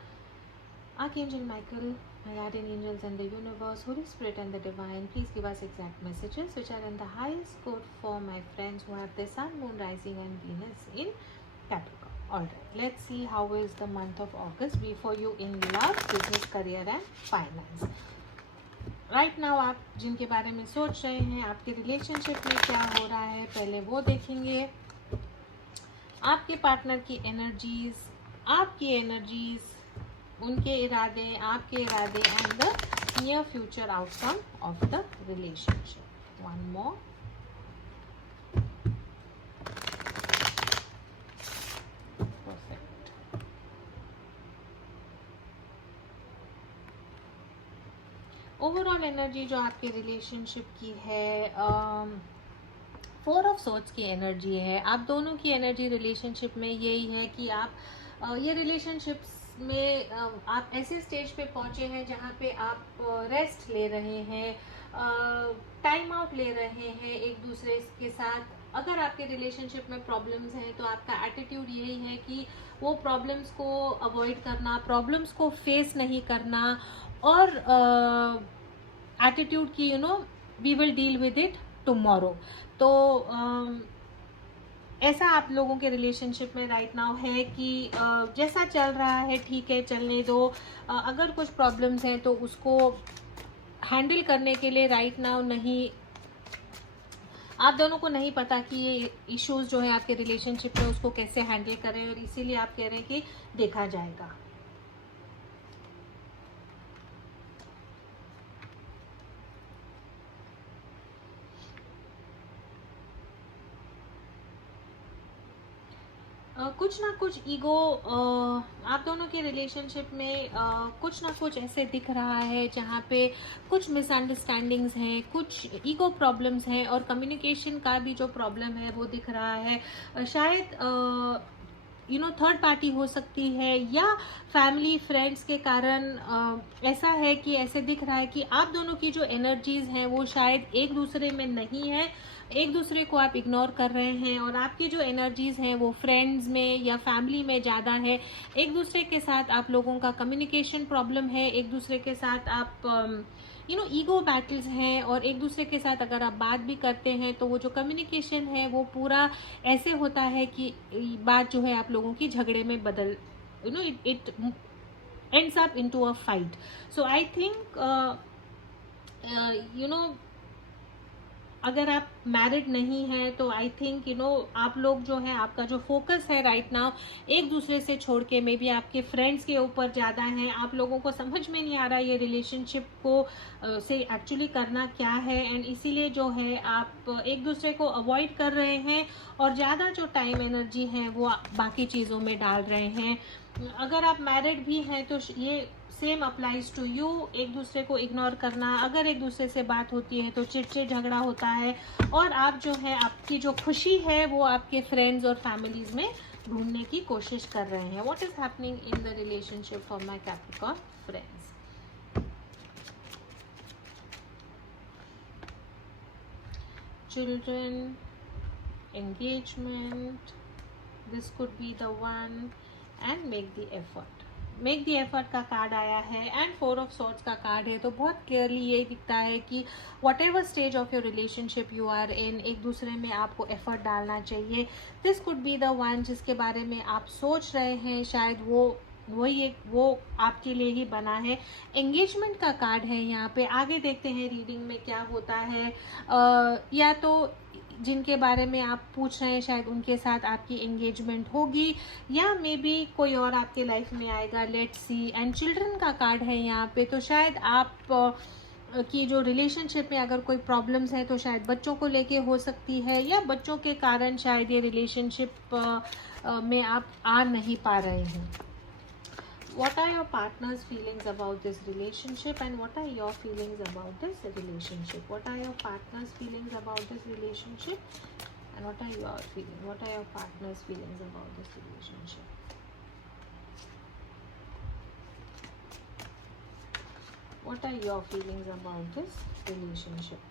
Archangel Michael, my guardian angels and the universe, Holy Spirit and the divine, please give us exact messages which are in the highest good for my friends who have their sun, moon, rising and Venus in Capricorn. Alright, let's see how is the month of August be for you in love, business, career and finance. Right now आप जिनके बारे में सोच रहे हैं, आपके relationship में क्या हो रहा है, पहले वो देखेंगे। आपके पार्टनर की एनर्जीज, आपकी एनर्जीज, उनके इरादे, आपके इरादे and the near future outcome of the relationship. One more. Perfect. Overall energy जो आपके रिलेशनशिप की है, 4 ऑफ सोर्ड्स की एनर्जी है। आप दोनों की एनर्जी रिलेशनशिप में यही है कि आप ये रिलेशनशिप्स में आप ऐसे स्टेज पे पहुंचे हैं जहाँ पे आप रेस्ट ले रहे हैं, टाइम आउट ले रहे हैं एक दूसरे के साथ। अगर आपके रिलेशनशिप में प्रॉब्लम्स हैं तो आपका एटीट्यूड यही है कि वो प्रॉब्लम्स को अवॉइड करना, प्रॉब्लम्स को फेस नहीं करना, और एटीट्यूड की we will deal with it tomorrow. तो ऐसा आप लोगों के रिलेशनशिप में राइट नाउ है कि जैसा चल रहा है ठीक है, चलने दो। अगर कुछ प्रॉब्लम्स हैं तो उसको हैंडल करने के लिए राइट नाउ नहीं, आप दोनों को नहीं पता कि ये इश्यूज जो है आपके रिलेशनशिप में उसको कैसे हैंडल करें, और इसीलिए आप कह रहे हैं कि देखा जाएगा। कुछ ना कुछ ईगो आप दोनों के रिलेशनशिप में कुछ ना कुछ ऐसे दिख रहा है जहाँ पे कुछ मिसअंडरस्टैंडिंग्स हैं, कुछ ईगो प्रॉब्लम्स हैं, और कम्युनिकेशन का भी जो प्रॉब्लम है वो दिख रहा है। शायद थर्ड पार्टी हो सकती है या फैमिली फ्रेंड्स के कारण ऐसा है कि ऐसे दिख रहा है कि आप दोनों की जो एनर्जीज हैं वो शायद एक दूसरे में नहीं है, एक दूसरे को आप इग्नोर कर रहे हैं, और आपकी जो एनर्जीज हैं वो फ्रेंड्स में या फैमिली में ज़्यादा है। एक दूसरे के साथ आप लोगों का कम्युनिकेशन प्रॉब्लम है, एक दूसरे के साथ आप ईगो बैटल्स हैं, और एक दूसरे के साथ अगर आप बात भी करते हैं तो वो जो कम्युनिकेशन है वो पूरा ऐसे होता है कि बात जो है आप लोगों की झगड़े में बदल it ends up into a fight. So I think अगर आप मैरिड नहीं हैं तो आई थिंक आप लोग जो है, आपका जो फोकस है राइट नाउ एक दूसरे से छोड़ के मे बी आपके फ्रेंड्स के ऊपर ज़्यादा है। आप लोगों को समझ में नहीं आ रहा ये रिलेशनशिप को से एक्चुअली करना क्या है, एंड इसीलिए जो है आप एक दूसरे को अवॉइड कर रहे हैं और ज़्यादा जो टाइम एनर्जी है वो बाकी चीज़ों में डाल रहे हैं। अगर आप मैरिड भी हैं तो ये सेम अप्लाइज टू यू। एक दूसरे को इग्नोर करना, अगर एक दूसरे से बात होती है तो चिड़चिड़ झगड़ा होता है, और आप जो है आपकी जो खुशी है वो आपके फ्रेंड्स और फैमिलीज में ढूंढने की कोशिश कर रहे हैं। What is happening in the relationship for my Capricorn friends? Children, engagement, this could be the one, and make the effort। Make the effort का कार्ड आया है एंड 4 ऑफ सॉर्ड्स का कार्ड है, तो बहुत क्लियरली ये दिखता है कि whatever stage of your relationship you are in, एक दूसरे में आपको एफर्ट डालना चाहिए। This could be the one जिसके बारे में आप सोच रहे हैं, शायद वो आपके लिए ही बना है। एंगेजमेंट का कार्ड है यहाँ पे। आगे देखते हैं रीडिंग में क्या होता है। या तो जिनके बारे में आप पूछ रहे हैं शायद उनके साथ आपकी एंगेजमेंट होगी, या मे बी कोई और आपके लाइफ में आएगा। Let's see. एंड चिल्ड्रन का कार्ड है यहाँ पे, तो शायद आप की जो रिलेशनशिप में अगर कोई प्रॉब्लम्स है तो शायद बच्चों को लेके हो सकती है, या बच्चों के कारण शायद ये रिलेशनशिप में आप आ नहीं पा रहे हैं। what are your partner's feelings about this relationship and what are your feelings about this relationship? What are your partner's feelings about this relationship and what are your feelings? What are your partner's feelings about this relationship? What are your feelings about this relationship?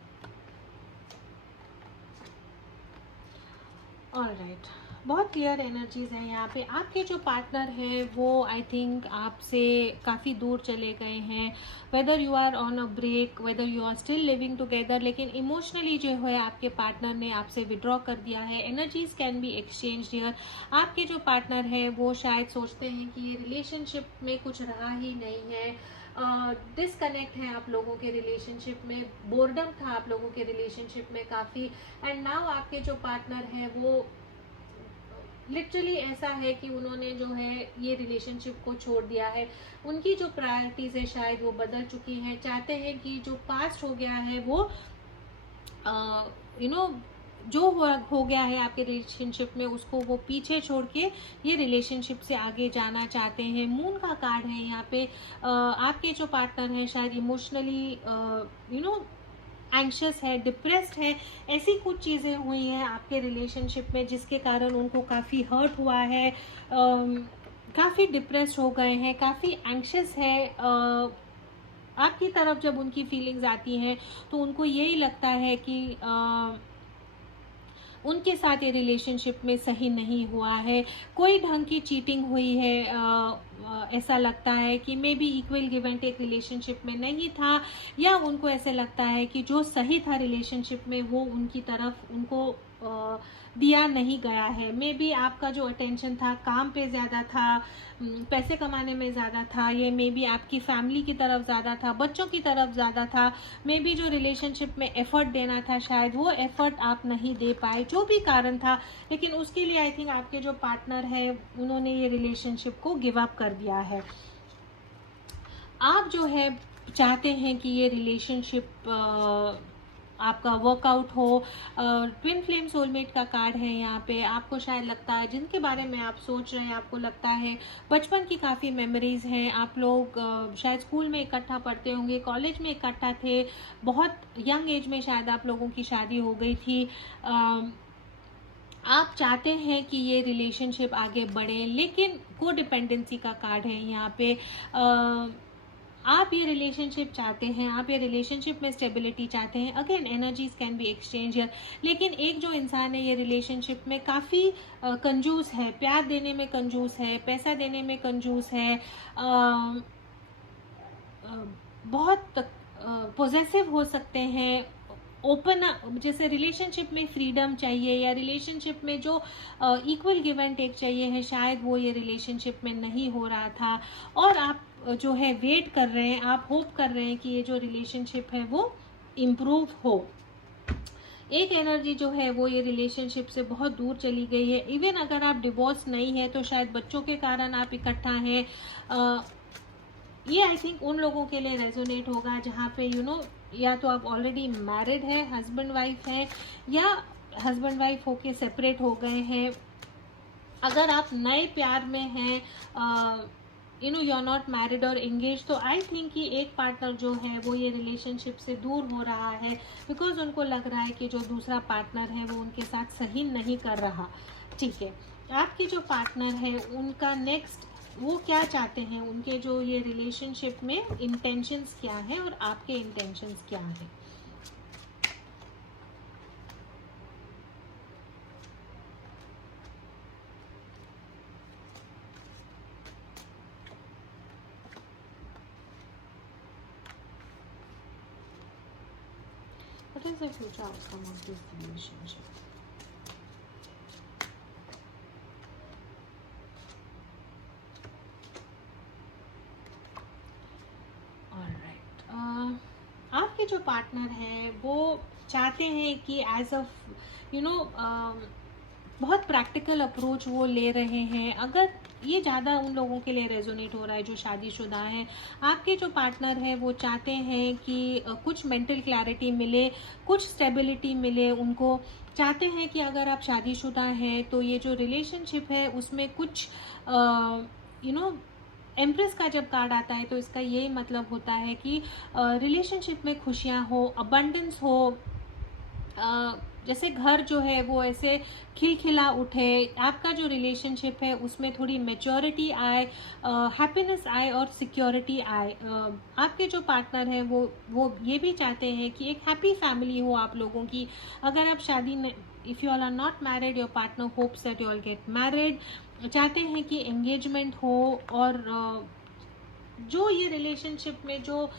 Alright, बहुत clear energies हैं यहाँ पे। आपके जो partner है वो I think आपसे काफ़ी दूर चले गए हैं, whether you are on a break, whether you are still living together, लेकिन इमोशनली जो है आपके पार्टनर ने आपसे विड्रॉ कर दिया है। Energies can be exchange here. आपके जो पार्टनर है वो शायद सोचते हैं कि ये रिलेशनशिप में कुछ रहा ही नहीं है, डिसकनेक्ट है आप लोगों के रिलेशनशिप में, बोर्डम था आप लोगों के रिलेशनशिप में काफ़ी, एंड नाउ आपके जो पार्टनर है वो लिटरली ऐसा है कि उन्होंने जो है ये रिलेशनशिप को छोड़ दिया है। उनकी जो प्रायोरिटीज है शायद वो बदल चुकी हैं। चाहते हैं कि जो पास्ट हो गया है वो जो हो गया है आपके रिलेशनशिप में उसको वो पीछे छोड़ के ये रिलेशनशिप से आगे जाना चाहते हैं। मून का कार्ड है यहाँ पे। आपके जो पार्टनर हैं शायद इमोशनली एंग्शियस है, डिप्रेस्ड है। ऐसी कुछ चीज़ें हुई हैं आपके रिलेशनशिप में जिसके कारण उनको काफ़ी हर्ट हुआ है, काफ़ी डिप्रेस्ड हो गए हैं, काफ़ी एंग्शियस है। आपकी तरफ जब उनकी फीलिंग्स आती हैं तो उनको यही लगता है कि उनके साथ ये रिलेशनशिप में सही नहीं हुआ है, कोई ढंग की चीटिंग हुई है। ऐसा लगता है कि maybe equal give and take relationship में नहीं था, या उनको ऐसे लगता है कि जो सही था रिलेशनशिप में वो उनकी तरफ उनको दिया नहीं गया है। मे बी आपका जो अटेंशन था काम पे ज़्यादा था, पैसे कमाने में ज़्यादा था, ये मे बी आपकी फैमिली की तरफ ज़्यादा था, बच्चों की तरफ ज़्यादा था। मे बी जो रिलेशनशिप में एफर्ट देना था शायद वो एफर्ट आप नहीं दे पाए, जो भी कारण था, लेकिन उसके लिए आई थिंक आपके जो पार्टनर है उन्होंने ये रिलेशनशिप को गिव अप कर दिया है। आप जो है चाहते हैं कि ये रिलेशनशिप आपका वर्कआउट हो। ट्विन फ्लेम सोलमेट का कार्ड है यहाँ पे। आपको शायद लगता है जिनके बारे में आप सोच रहे हैं, आपको लगता है बचपन की काफ़ी मेमोरीज हैं। आप लोग शायद स्कूल में इकट्ठा पढ़ते होंगे, कॉलेज में इकट्ठा थे, बहुत यंग एज में शायद आप लोगों की शादी हो गई थी। आप चाहते हैं कि ये रिलेशनशिप आगे बढ़े, लेकिन को डिपेंडेंसी का कार्ड है यहाँ पे। आप ये रिलेशनशिप चाहते हैं, आप ये रिलेशनशिप में स्टेबिलिटी चाहते हैं। Again energies can be exchange here, लेकिन एक जो इंसान है ये रिलेशनशिप में काफ़ी कंजूस है, प्यार देने में कंजूस है, पैसा देने में कंजूस है, बहुत पोजेसिव हो सकते हैं, ओपन, जैसे रिलेशनशिप में फ्रीडम चाहिए या रिलेशनशिप में जो इक्वल गिव एंड टेक चाहिए है, शायद वो ये रिलेशनशिप में नहीं हो रहा था और आप जो है वेट कर रहे हैं, आप होप कर रहे हैं कि ये जो रिलेशनशिप है वो इम्प्रूव हो। एक एनर्जी जो है वो ये रिलेशनशिप से बहुत दूर चली गई है। इवन अगर आप डिवोर्स नहीं है तो शायद बच्चों के कारण आप इकट्ठा हैं। ये आई थिंक उन लोगों के लिए रेजोनेट होगा जहाँ पे या तो आप ऑलरेडी मैरिड है, हस्बैंड वाइफ है, या हस्बैंड वाइफ होके सेपरेट हो गए हैं। अगर आप नए प्यार में हैं, यू आर नॉट मैरिड और एंगेज, तो आई थिंक कि एक पार्टनर जो है वो ये रिलेशनशिप से दूर हो रहा है बिकॉज उनको लग रहा है कि जो दूसरा पार्टनर है वो उनके साथ सही नहीं कर रहा। ठीक है, आपके जो पार्टनर है उनका नेक्स्ट वो क्या चाहते हैं, उनके जो ये रिलेशनशिप में इंटेंशंस क्या हैं और आपके इंटेंशंस क्या हैं। What is the future outcome of this relationship? आपके जो पार्टनर हैं वो चाहते हैं कि एज अ बहुत प्रैक्टिकल अप्रोच वो ले रहे हैं। अगर ये ज़्यादा उन लोगों के लिए रेजोनेट हो रहा है जो शादीशुदा हैं, आपके जो पार्टनर हैं वो चाहते हैं कि कुछ मेंटल क्लैरिटी मिले, कुछ स्टेबिलिटी मिले। उनको चाहते हैं कि अगर आप शादीशुदा हैं तो ये जो रिलेशनशिप है उसमें कुछ एम्प्रेस का जब कार्ड आता है तो इसका यही मतलब होता है कि रिलेशनशिप में खुशियाँ हो, अबंडेंस हो, जैसे घर जो है वो ऐसे खिलखिला उठे, आपका जो रिलेशनशिप है उसमें थोड़ी मैच्योरिटी आए, हैप्पीनेस आए और सिक्योरिटी आए। आपके जो पार्टनर हैं वो ये भी चाहते हैं कि एक हैप्पी फैमिली हो आप लोगों की। अगर आप शादी, if you all are not married, your partner hopes that you all get married, चाहते हैं कि एंगेजमेंट हो, और जो ये रिलेशनशिप में जो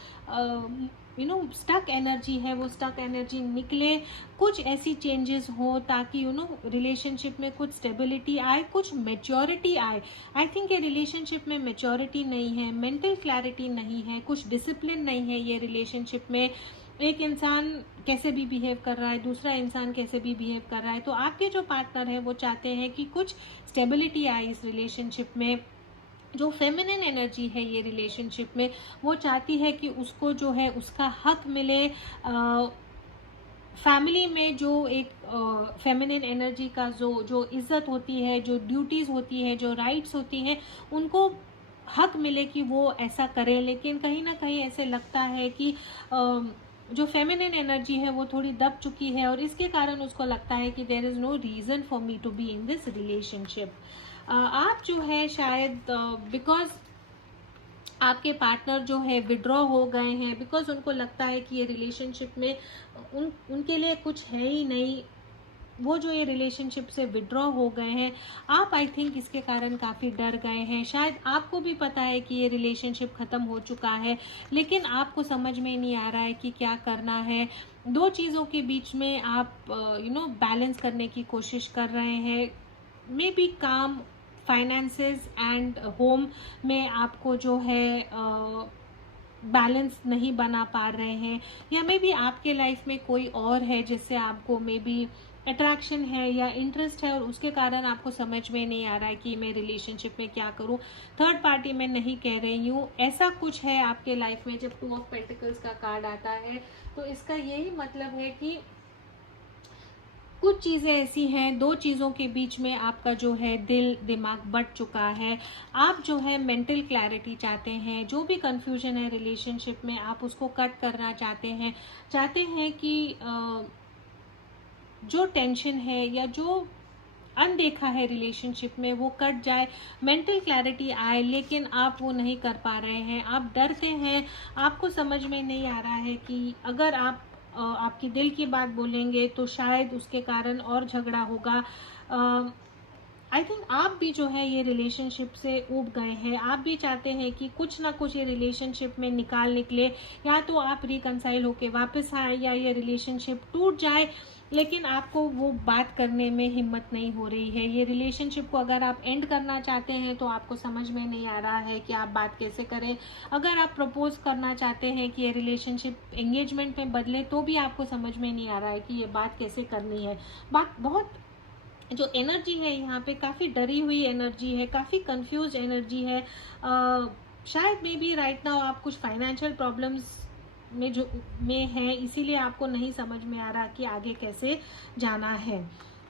स्टक एनर्जी है वो स्टक एनर्जी निकले, कुछ ऐसी चेंजेस हो ताकि रिलेशनशिप में कुछ स्टेबिलिटी आए, कुछ मेच्योरिटी आए। आई थिंक ये रिलेशनशिप में मेच्योरिटी नहीं है, मेंटल क्लैरिटी नहीं है, कुछ डिसिप्लिन नहीं है ये रिलेशनशिप में। एक इंसान कैसे भी बिहेव कर रहा है, दूसरा इंसान कैसे भी बिहेव कर रहा है। तो आपके जो पार्टनर है वो चाहते हैं कि कुछ स्टेबिलिटी आए इस रिलेशनशिप में। जो फेमिनिन एनर्जी है ये रिलेशनशिप में, वो चाहती है कि उसको जो है उसका हक मिले। फैमिली में जो एक फेमिनिन एनर्जी का जो इज्जत होती है, जो ड्यूटीज़ होती है, जो राइट्स होती हैं, उनको हक मिले कि वो ऐसा करें। लेकिन कहीं ना कहीं ऐसे लगता है कि जो फेमिनिन एनर्जी है वो थोड़ी दब चुकी है, और इसके कारण उसको लगता है कि there is no reason for me to be in this relationship. आप जो है शायद बिकॉज आपके पार्टनर जो है विड्रॉ हो गए हैं, बिकॉज उनको लगता है कि ये रिलेशनशिप में उनके लिए कुछ है ही नहीं, वो जो ये रिलेशनशिप से विड्रॉ हो गए हैं। आप आई थिंक इसके कारण काफ़ी डर गए हैं। शायद आपको भी पता है कि ये रिलेशनशिप ख़त्म हो चुका है, लेकिन आपको समझ में नहीं आ रहा है कि क्या करना है। दो चीज़ों के बीच में आप बैलेंस करने की कोशिश कर रहे हैं। मे बी काम, फाइनेंसेस एंड होम में आपको जो है बैलेंस नहीं बना पा रहे हैं, या मे बी आपके लाइफ में कोई और है जिससे आपको मे बी अट्रैक्शन है या इंटरेस्ट है, और उसके कारण आपको समझ में नहीं आ रहा है कि मैं रिलेशनशिप में क्या करूं। थर्ड पार्टी मैं नहीं कह रही हूँ, ऐसा कुछ है आपके लाइफ में। जब 2 ऑफ पेंटिकल्स का कार्ड आता है तो इसका यही मतलब है कि कुछ चीज़ें ऐसी हैं, दो चीज़ों के बीच में आपका जो है दिल दिमाग बट चुका है। आप जो है मेंटल क्लैरिटी चाहते हैं, जो भी कंफ्यूजन है रिलेशनशिप में आप उसको कट करना चाहते हैं कि जो टेंशन है या जो अनदेखा है रिलेशनशिप में वो कट जाए, मेंटल क्लैरिटी आए, लेकिन आप वो नहीं कर पा रहे हैं। आप डरते हैं, आपको समझ में नहीं आ रहा है कि अगर आप आपकी दिल की बात बोलेंगे तो शायद उसके कारण और झगड़ा होगा। आई थिंक आप भी जो है ये रिलेशनशिप से ऊब गए हैं। आप भी चाहते हैं कि कुछ ना कुछ ये रिलेशनशिप में निकले, या तो आप रिकंसाइल होके वापस आए या ये रिलेशनशिप टूट जाए, लेकिन आपको वो बात करने में हिम्मत नहीं हो रही है। ये रिलेशनशिप को अगर आप एंड करना चाहते हैं तो आपको समझ में नहीं आ रहा है कि आप बात कैसे करें। अगर आप प्रपोज करना चाहते हैं कि ये रिलेशनशिप एंगेजमेंट में बदले, तो भी आपको समझ में नहीं आ रहा है कि ये बात कैसे करनी है। बात बहुत जो एनर्जी है यहाँ पे काफ़ी डरी हुई एनर्जी है, काफ़ी कंफ्यूज एनर्जी है। शायद मे बी राइट नाउ आप कुछ फाइनेंशियल प्रॉब्लम्स में है, इसीलिए आपको नहीं समझ में आ रहा कि आगे कैसे जाना है।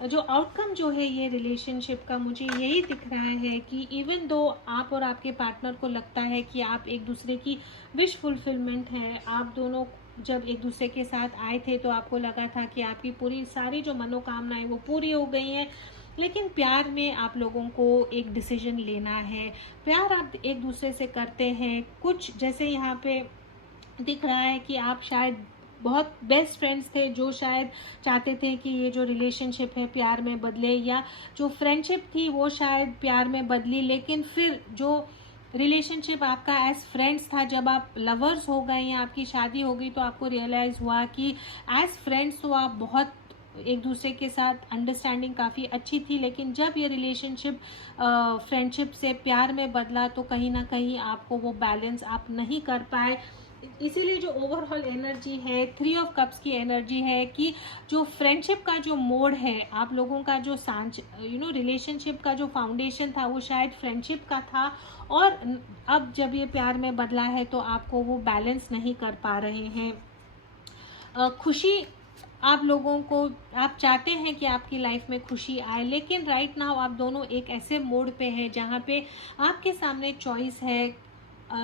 जो आउटकम जो है ये रिलेशनशिप का मुझे यही दिख रहा है कि इवन दो आप और आपके पार्टनर को लगता है कि आप एक दूसरे की विश फुलफिलमेंट है, आप दोनों जब एक दूसरे के साथ आए थे तो आपको लगा था कि आपकी पूरी सारी जो मनोकामनाएं वो पूरी हो गई हैं, लेकिन प्यार में आप लोगों को एक डिसीजन लेना है। प्यार आप एक दूसरे से करते हैं, कुछ जैसे यहाँ पे दिख रहा है कि आप शायद बहुत बेस्ट फ्रेंड्स थे जो शायद चाहते थे कि ये जो रिलेशनशिप है प्यार में बदले, या जो फ्रेंडशिप थी वो शायद प्यार में बदली, लेकिन फिर जो रिलेशनशिप आपका एज फ्रेंड्स था, जब आप लवर्स हो गए या आपकी शादी हो गई तो आपको रियलाइज़ हुआ कि एज फ्रेंड्स तो आप बहुत एक दूसरे के साथ अंडरस्टैंडिंग काफ़ी अच्छी थी, लेकिन जब ये रिलेशनशिप फ्रेंडशिप से प्यार में बदला तो कहीं ना कहीं आपको वो बैलेंस आप नहीं कर पाए। इसीलिए जो ओवरऑल एनर्जी है 3 ऑफ कप्स की एनर्जी है कि जो फ्रेंडशिप का जो मोड है, आप लोगों का जो रिलेशनशिप का जो फाउंडेशन था वो शायद फ्रेंडशिप का था, और अब जब ये प्यार में बदला है तो आपको वो बैलेंस नहीं कर पा रहे हैं। खुशी आप लोगों को, आप चाहते हैं कि आपकी लाइफ में खुशी आए, लेकिन राइट नाउ आप दोनों एक ऐसे मोड पे हैं जहाँ पे आपके सामने चॉइस है।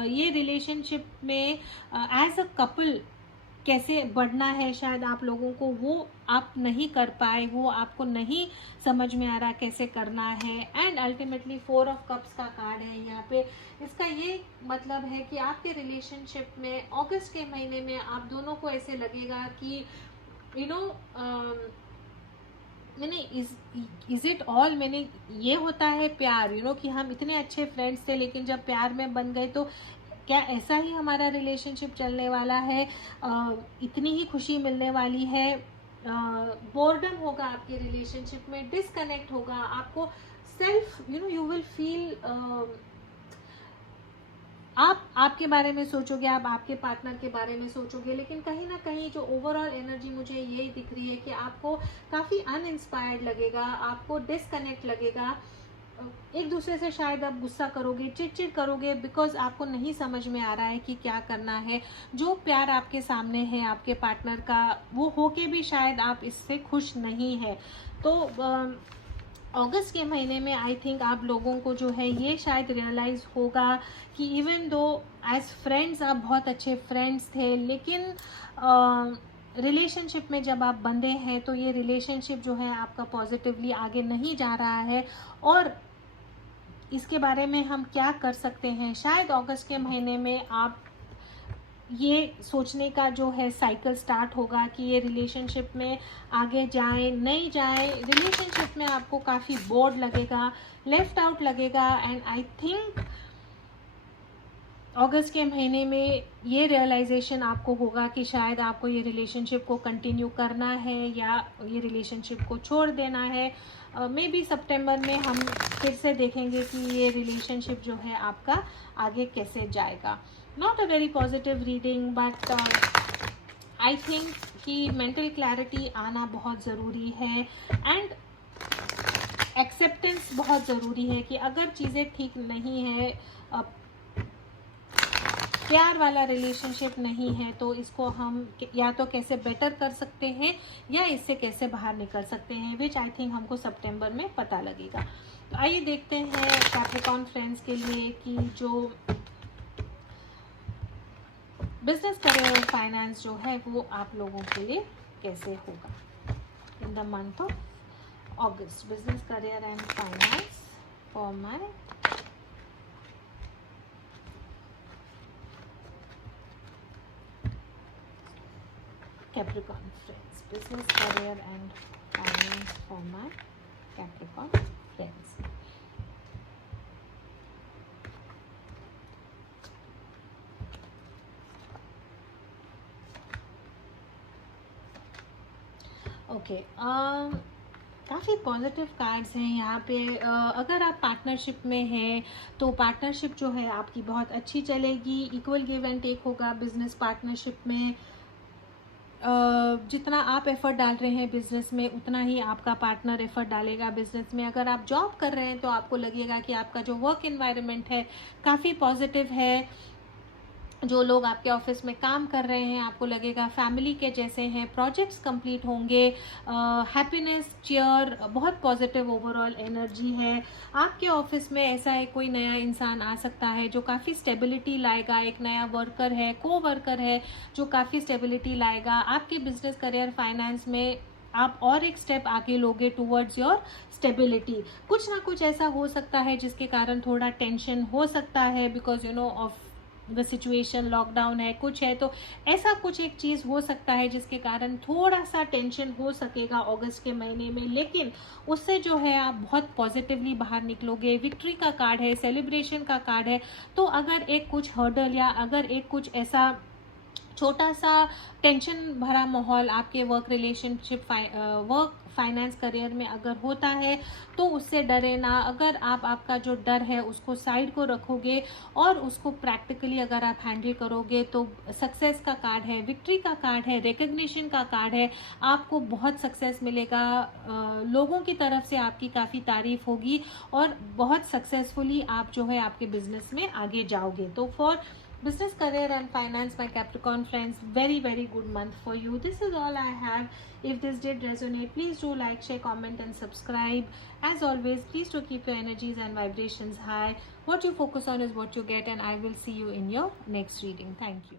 ये रिलेशनशिप में एज अ कपल कैसे बढ़ना है, शायद आप लोगों को वो आप नहीं कर पाए, वो आपको नहीं समझ में आ रहा कैसे करना है। एंड अल्टीमेटली 4 ऑफ कप्स का कार्ड है यहाँ पे। इसका ये मतलब है कि आपके रिलेशनशिप में अगस्त के महीने में आप दोनों को ऐसे लगेगा कि यू नो मैंने इज इट ऑल, मैंने ये होता है प्यार, कि हम इतने अच्छे फ्रेंड्स थे लेकिन जब प्यार में बन गए तो क्या ऐसा ही हमारा रिलेशनशिप चलने वाला है? इतनी ही खुशी मिलने वाली है? बोर्डम होगा आपके रिलेशनशिप में, डिसकनेक्ट होगा, आपको सेल्फ यू विल फील, आप आपके बारे में सोचोगे, आप आपके पार्टनर के बारे में सोचोगे, लेकिन कहीं ना कहीं जो ओवरऑल एनर्जी मुझे यही दिख रही है कि आपको काफ़ी अनइंस्पायर्ड लगेगा, आपको डिसकनेक्ट लगेगा, एक दूसरे से शायद आप गुस्सा करोगे, चिड़चिड़ करोगे, बिकॉज आपको नहीं समझ में आ रहा है कि क्या करना है। जो प्यार आपके सामने है आपके पार्टनर का, वो होके भी शायद आप इससे खुश नहीं है। तो अगस्त के महीने में आई थिंक आप लोगों को जो है ये शायद रियलाइज़ होगा कि इवन दो एज फ्रेंड्स आप बहुत अच्छे फ्रेंड्स थे, लेकिन रिलेशनशिप में जब आप बंधे हैं तो ये रिलेशनशिप जो है आपका पॉजिटिवली आगे नहीं जा रहा है। और इसके बारे में हम क्या कर सकते हैं, शायद अगस्त के महीने में आप ये सोचने का जो है साइकिल स्टार्ट होगा कि ये रिलेशनशिप में आगे जाए नहीं जाए। रिलेशनशिप में आपको काफ़ी बोर्ड लगेगा, लेफ्ट आउट लगेगा। एंड आई थिंक अगस्त के महीने में ये रियलाइजेशन आपको होगा कि शायद आपको ये रिलेशनशिप को कंटिन्यू करना है या ये रिलेशनशिप को छोड़ देना है। मे बी सितंबर में हम फिर से देखेंगे कि ये रिलेशनशिप जो है आपका आगे कैसे जाएगा। Not a very positive reading, but I think कि मेंटल क्लैरिटी आना बहुत ज़रूरी है एंड एक्सेप्टेंस बहुत ज़रूरी है कि अगर चीज़ें ठीक नहीं है, प्यार वाला रिलेशनशिप नहीं है, तो इसको हम या तो कैसे बेटर कर सकते हैं या इससे कैसे बाहर निकल सकते हैं, विच आई थिंक हमको सितंबर में पता लगेगा। तो आइए देखते हैं कैप्रिकॉर्न फ्रेंड्स के लिए कि जो बिजनेस करियर और फाइनेंस जो है वो आप लोगों के लिए कैसे होगा in the month of August. Business career and finance for my Capricorn friends, business, career and finance for my Capricorn friends. Okay, काफ़ी पॉजिटिव कार्ड्स हैं यहाँ पे। अगर आप पार्टनरशिप में हैं तो पार्टनरशिप जो है आपकी बहुत अच्छी चलेगी, इक्वल गिव एंड टेक होगा बिजनेस पार्टनरशिप में। जितना आप एफ़र्ट डाल रहे हैं बिज़नेस में उतना ही आपका पार्टनर एफ़र्ट डालेगा बिज़नेस में। अगर आप जॉब कर रहे हैं तो आपको लगेगा कि आपका जो वर्क एनवायरनमेंट है काफ़ी पॉजिटिव है। जो लोग आपके ऑफिस में काम कर रहे हैं आपको लगेगा फैमिली के जैसे हैं, प्रोजेक्ट्स कंप्लीट होंगे, हैप्पीनेस, चीयर, बहुत पॉजिटिव ओवरऑल एनर्जी है। आपके ऑफिस में ऐसा है कोई नया इंसान आ सकता है जो काफ़ी स्टेबिलिटी लाएगा, एक नया वर्कर है, को वर्कर है जो काफ़ी स्टेबिलिटी लाएगा। आपके बिजनेस करियर फाइनेंस में आप और एक स्टेप आगे लोगे टूवर्ड्स योर स्टेबिलिटी। कुछ ना कुछ ऐसा हो सकता है जिसके कारण थोड़ा टेंशन हो सकता है, because of the situation, lockdown है, कुछ है, तो ऐसा कुछ एक चीज़ हो सकता है जिसके कारण थोड़ा सा टेंशन हो सकेगा अगस्त के महीने में। लेकिन उससे जो है आप बहुत पॉजिटिवली बाहर निकलोगे। विक्ट्री का कार्ड है, सेलिब्रेशन का कार्ड है। तो अगर एक कुछ हर्डल या अगर एक कुछ ऐसा छोटा सा टेंशन भरा माहौल आपके work relationship work finance career में अगर होता है तो उससे डरे ना। अगर आप आपका जो डर है उसको साइड को रखोगे और उसको प्रैक्टिकली अगर आप हैंडल करोगे तो सक्सेस का कार्ड है, विक्ट्री का कार्ड है, रिकग्निशन का कार्ड है। आपको बहुत सक्सेस मिलेगा, लोगों की तरफ से आपकी काफ़ी तारीफ होगी और बहुत सक्सेसफुली आप जो है आपके बिजनेस में आगे जाओगे। तो for Business, career and finance, my Capricorn friends, very good month for you. This is all I have. If this did resonate, please do like, share, comment and subscribe. As always, please do keep your energies and vibrations high. What you focus on is what you get, and I will see you in your next reading. Thank you.